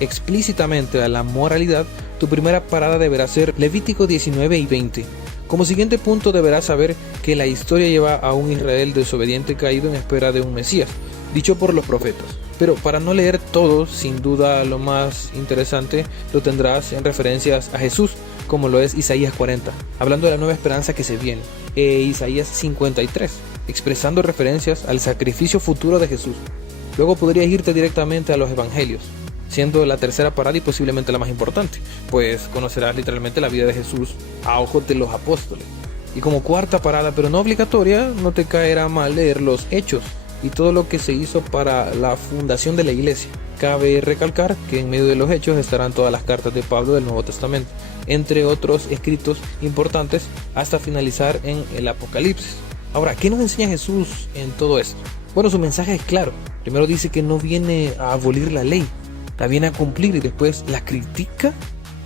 explícitamente a la moralidad, tu primera parada deberá ser Levítico 19 y 20. Como siguiente punto deberás saber que la historia lleva a un Israel desobediente caído en espera de un Mesías, dicho por los profetas. Pero para no leer todo, sin duda lo más interesante lo tendrás en referencias a Jesús, como lo es Isaías 40, hablando de la nueva esperanza que se viene, e Isaías 53, expresando referencias al sacrificio futuro de Jesús. Luego podrías irte directamente a los evangelios, siendo la tercera parada y posiblemente la más importante, pues conocerás literalmente la vida de Jesús a ojos de los apóstoles. Y como cuarta parada, pero no obligatoria, no te caerá mal leer los Hechos y todo lo que se hizo para la fundación de la iglesia. Cabe recalcar que en medio de los Hechos estarán todas las cartas de Pablo del Nuevo Testamento, entre otros escritos importantes, hasta finalizar en el Apocalipsis. Ahora, ¿qué nos enseña Jesús en todo esto? Bueno, su mensaje es claro. Primero dice que no viene a abolir la ley, la viene a cumplir, y después la critica.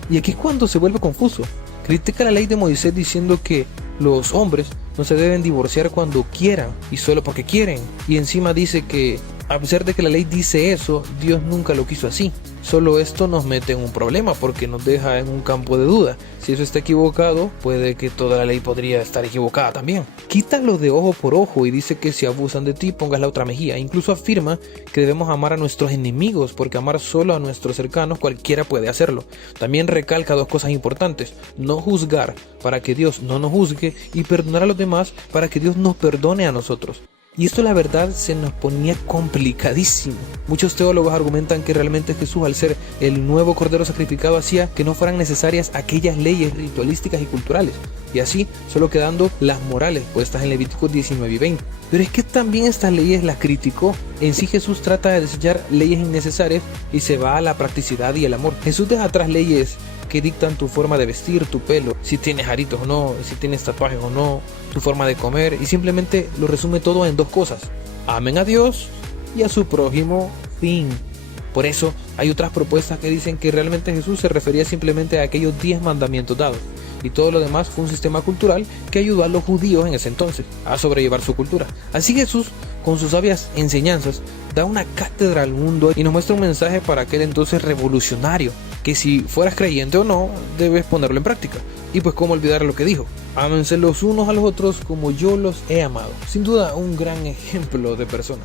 Y aquí es cuando se vuelve confuso. Critica la ley de Moisés diciendo que los hombres no se deben divorciar cuando quieran y solo porque quieren. Y encima dice que, a pesar de que la ley dice eso, Dios nunca lo quiso así. Solo esto nos mete en un problema porque nos deja en un campo de duda. Si eso está equivocado, puede que toda la ley podría estar equivocada también. Quítalo de ojo por ojo y dice que si abusan de ti, pongas la otra mejilla. Incluso afirma que debemos amar a nuestros enemigos, porque amar solo a nuestros cercanos cualquiera puede hacerlo. También recalca dos cosas importantes: no juzgar para que Dios no nos juzgue, y perdonar a los demás para que Dios nos perdone a nosotros. Y esto, la verdad, se nos ponía complicadísimo. Muchos teólogos argumentan que realmente Jesús, al ser el nuevo cordero sacrificado, hacía que no fueran necesarias aquellas leyes ritualísticas y culturales, y así solo quedando las morales puestas en Levíticos 19 y 20. Pero es que también estas leyes las criticó. En sí, Jesús trata de desechar leyes innecesarias y se va a la practicidad y el amor. Jesús deja atrás leyes que dictan tu forma de vestir, tu pelo, si tienes aritos o no, si tienes tatuajes o no, tu forma de comer, y simplemente lo resume todo en dos cosas: amen a Dios y a su prójimo, fin. Por eso hay otras propuestas que dicen que realmente Jesús se refería simplemente a aquellos 10 mandamientos dados, y todo lo demás fue un sistema cultural que ayudó a los judíos en ese entonces a sobrellevar su cultura. Así Jesús, con sus sabias enseñanzas, da una cátedra al mundo y nos muestra un mensaje para aquel entonces revolucionario, que si fueras creyente o no, debes ponerlo en práctica. Y pues cómo olvidar lo que dijo: ámense los unos a los otros como yo los he amado. Sin duda un gran ejemplo de persona.